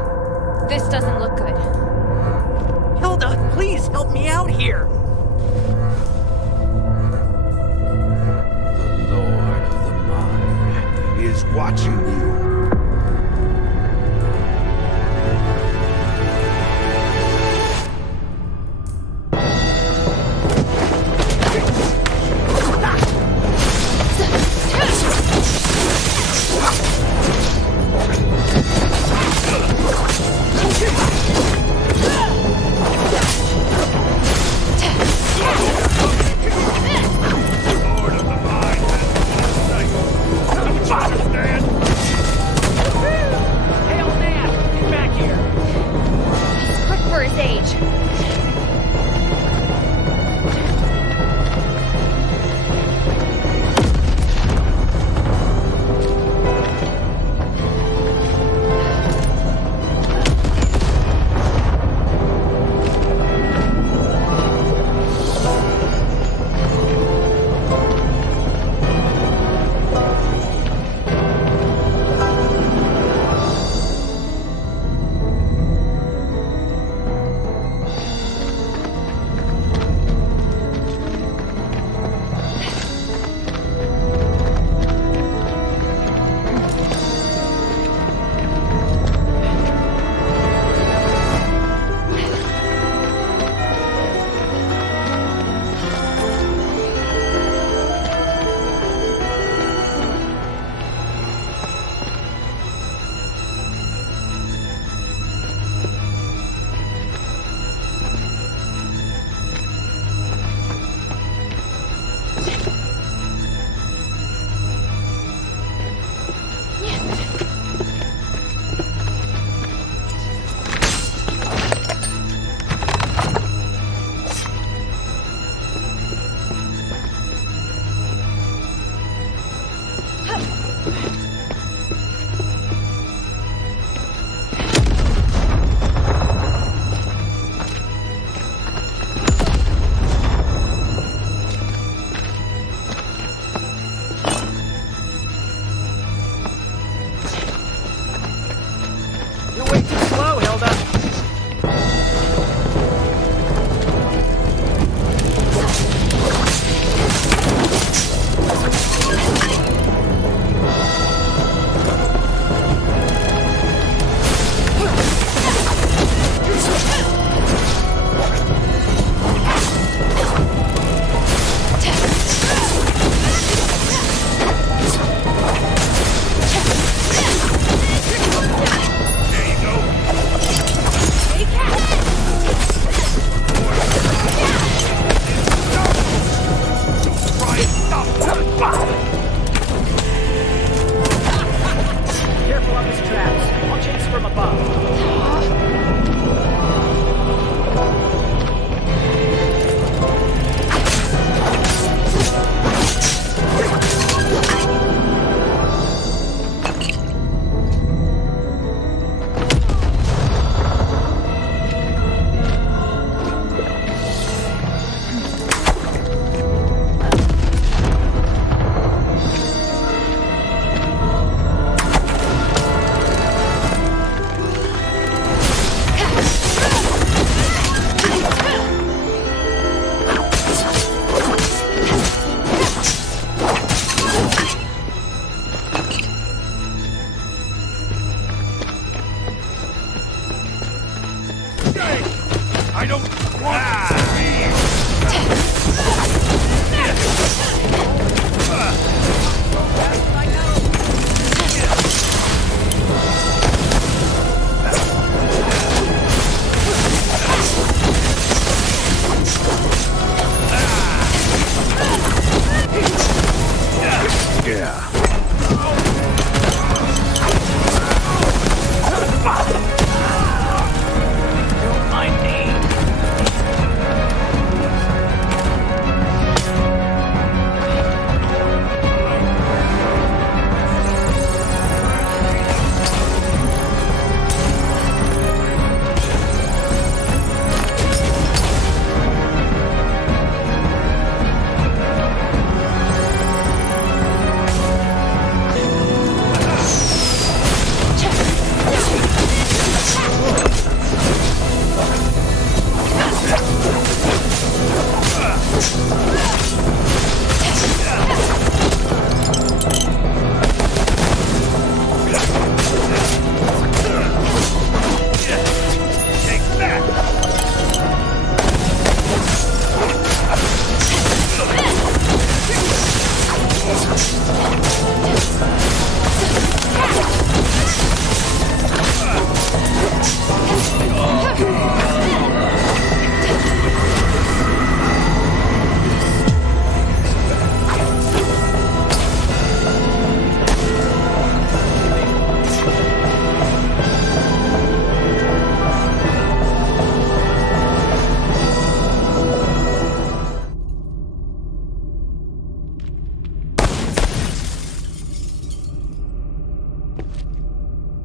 This doesn't look good. Hilda, please help me out here! The Lord of the Mine is watching you.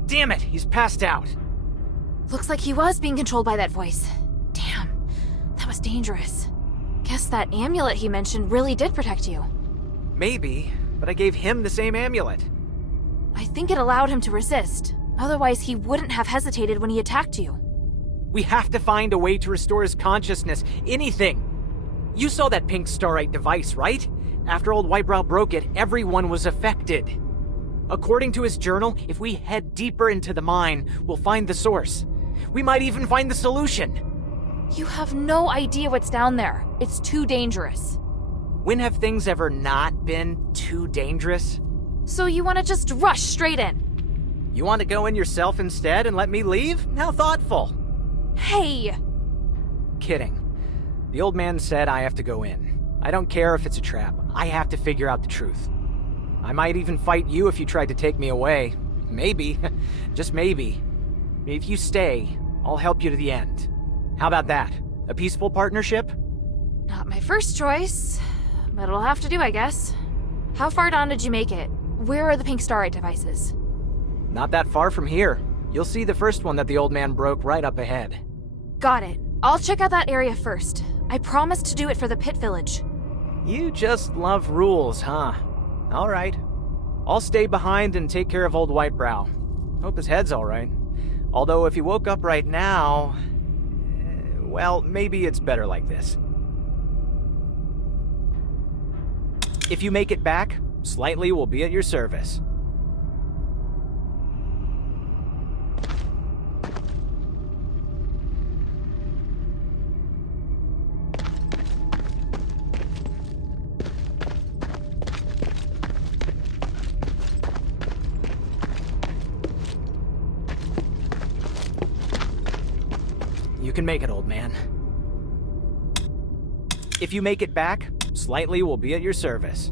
Damn it, he's passed out. Looks like he was being controlled by that voice. Damn, that was dangerous. Guess that amulet he mentioned really did protect you. Maybe, but I gave him the same amulet. I think it allowed him to resist. Otherwise, he wouldn't have hesitated when he attacked you. We have to find a way to restore his consciousness. Anything. You saw that pink starite device, right? After old Whitebrow broke it, everyone was affected. According to his journal, if we head deeper into the mine, we'll find the source. We might even find the solution. You have no idea what's down there. It's too dangerous. When have things ever not been too dangerous? So you want to just rush straight in? You want to go in yourself instead and let me leave? How thoughtful. Hey! Kidding. The old man said I have to go in. I don't care if it's a trap. I have to figure out the truth. I might even fight you if you tried to take me away. Maybe. Just maybe. If you stay, I'll help you to the end. How about that? A peaceful partnership? Not my first choice, but it'll have to do, I guess. How far down did you make it? Where are the pink starite devices? Not that far from here. You'll see the first one that the old man broke right up ahead. Got it. I'll check out that area first. I promised to do it for the pit village. You just love rules, huh? All right. I'll stay behind and take care of old Whitebrow. Hope his head's all right. Although if he woke up right now... well, maybe it's better like this. If you make it back, Slightly will be at your service. You can make it, old man. If you make it back, Slightly will be at your service.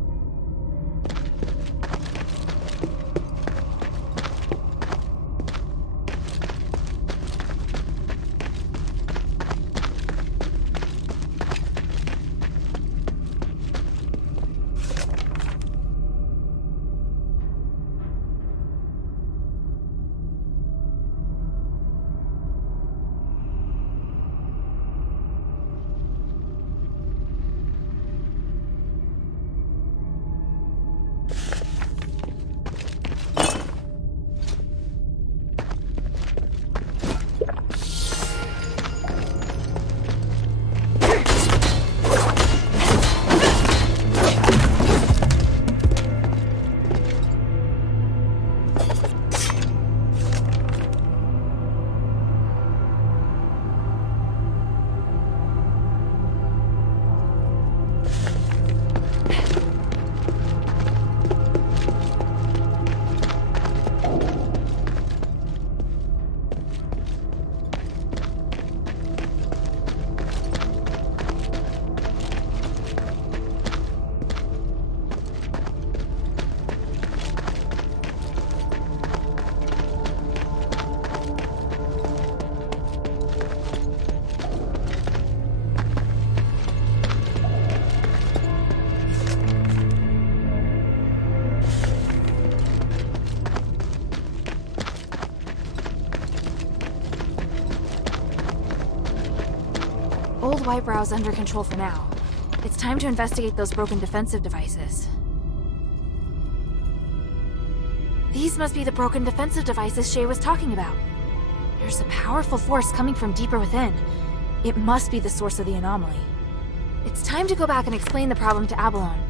Old Whitebrow's under control for now. It's time to investigate those broken defensive devices. These must be the broken defensive devices Shay was talking about. There's a powerful force coming from deeper within. It must be the source of the anomaly. It's time to go back and explain the problem to Abalone.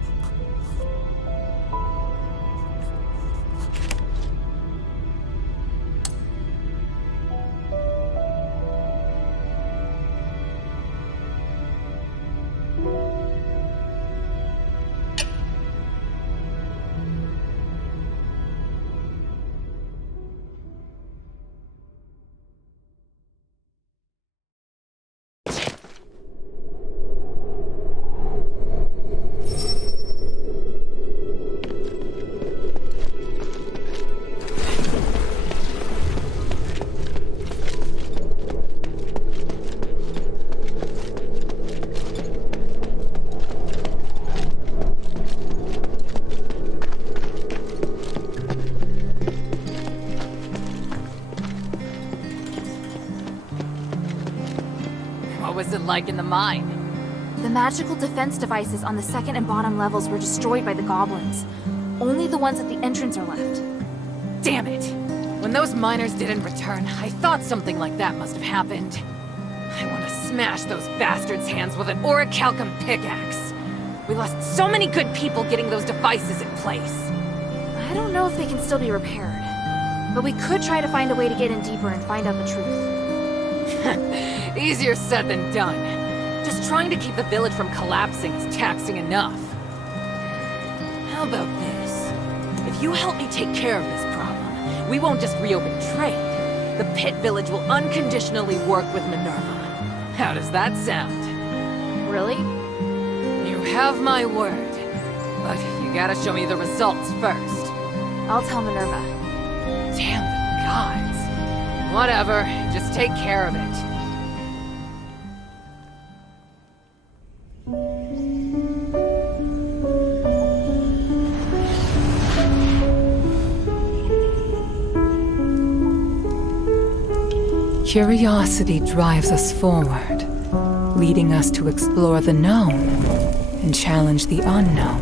What was it like in the mine? The magical defense devices on the second and bottom levels were destroyed by the goblins. Only the ones at the entrance are left. Damn it! When those miners didn't return, I thought something like that must have happened. I want to smash those bastards' hands with an orichalcum pickaxe. We lost so many good people getting those devices in place. I don't know if they can still be repaired, but we could try to find a way to get in deeper and find out the truth. Easier said than done. Just trying to keep the village from collapsing is taxing enough. How about this? If you help me take care of this problem, we won't just reopen trade. The Pit Village will unconditionally work with Minerva. How does that sound? Really? You have my word. But you gotta show me the results first. I'll tell Minerva. Damn the gods. Whatever, just take care of it. Curiosity drives us forward, leading us to explore the known and challenge the unknown.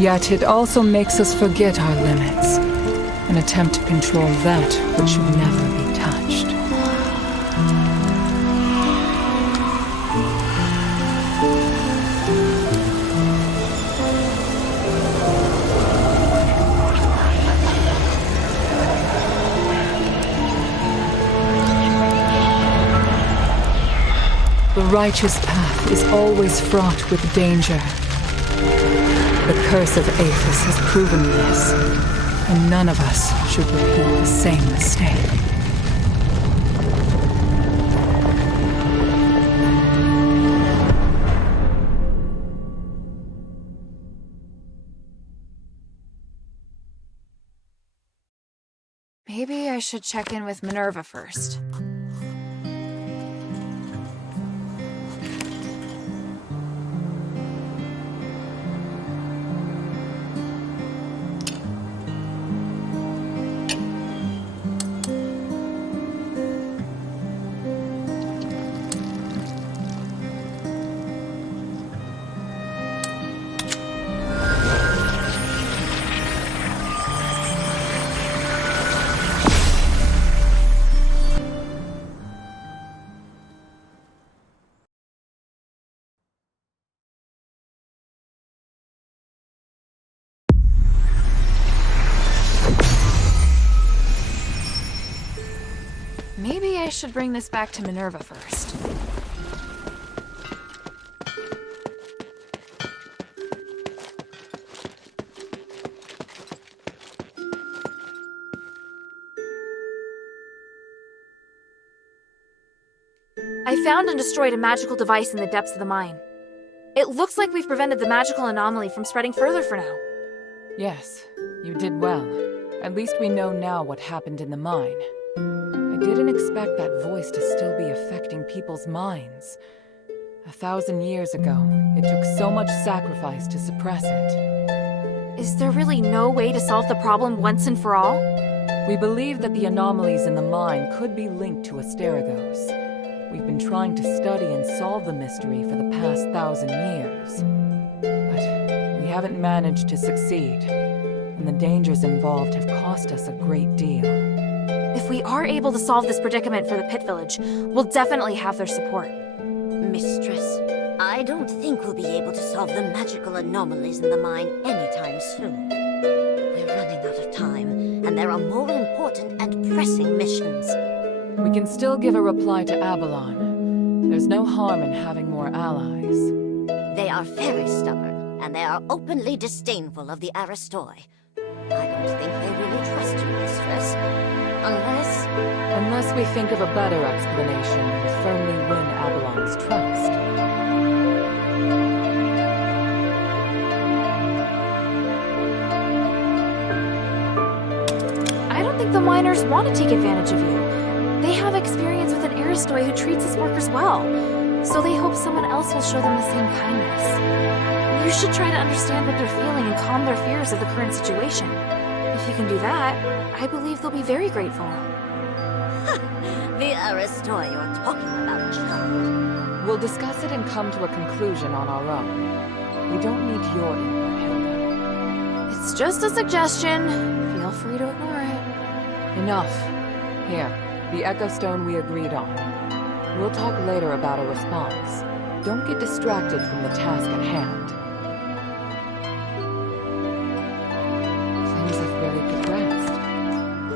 Yet it also makes us forget our limits and attempt to control that which should never be touched. The righteous path is always fraught with danger. The curse of Aphes has proven this, and none of us should repeat the same mistake. Maybe I should check in with Minerva first. Maybe I should bring this back to Minerva first. I found and destroyed a magical device in the depths of the mine. It looks like we've prevented the magical anomaly from spreading further for now. Yes, you did well. At least we know now what happened in the mine. I didn't expect that voice to still be affecting people's minds. 1,000 years ago, it took so much sacrifice to suppress it. Is there really no way to solve the problem once and for all? We believe that the anomalies in the mine could be linked to Asterigos. We've been trying to study and solve the mystery for the past 1,000 years. But we haven't managed to succeed, and the dangers involved have cost us a great deal. If we are able to solve this predicament for the Pit Village, we'll definitely have their support. Mistress, I don't think we'll be able to solve the magical anomalies in the mine anytime soon. We're running out of time, and there are more important and pressing missions. We can still give a reply to Avalon. There's no harm in having more allies. They are very stubborn, and they are openly disdainful of the Aristoi. I don't think they really trust you, Mistress. Unless we think of a better explanation and firmly win Avalon's trust. I don't think the miners want to take advantage of you. They have experience with an Aristoi who treats his workers well, so they hope someone else will show them the same kindness. You should try to understand what they're feeling and calm their fears of the current situation. If you can do that, I believe they'll be very grateful. The Aristoi you're talking about, child. We'll discuss it and come to a conclusion on our own. We don't need your input, Hilda. It's just a suggestion. Feel free to ignore it. Enough. Here, the Echo Stone we agreed on. We'll talk later about a response. Don't get distracted from the task at hand. Things have really progressed.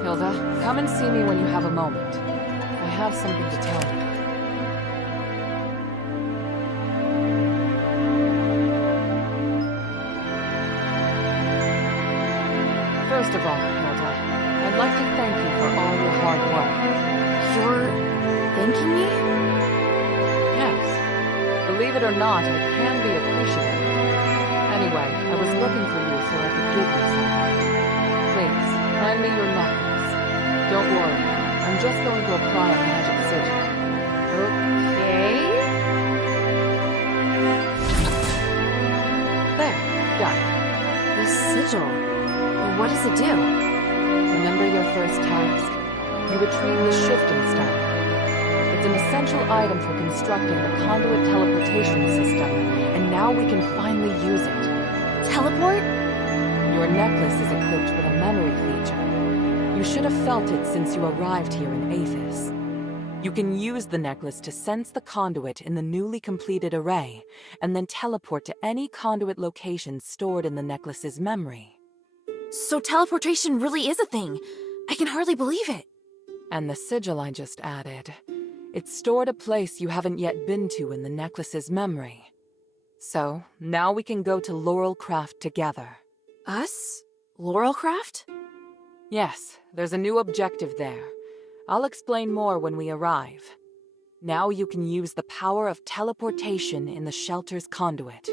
Hilda, come and see me when you have a moment. I have something to tell you. First of all, Hilda, I'd like to thank you for all your hard work. You're thanking me? Yes. Believe it or not, I can be appreciative. Anyway, I was looking for you so I could give you something. Please, hand me your necklace. Don't worry, I'm just going to apply a magic sigil. Okay. There, done. The sigil. What does it do? Remember your first task? You retrieve the shifting stone. It's an essential item for constructing the conduit teleportation system, and now we can finally use it. Teleport? Your necklace is equipped with a memory feature. You should have felt it since you arrived here in Aphes. You can use the necklace to sense the conduit in the newly completed array, and then teleport to any conduit location stored in the necklace's memory. So teleportation really is a thing. I can hardly believe it. And the sigil I just added. It's stored a place you haven't yet been to in the necklace's memory. So, now we can go to Laurelcraft together. Us? Laurelcraft? Yes, there's a new objective there. I'll explain more when we arrive. Now you can use the power of teleportation in the shelter's conduit.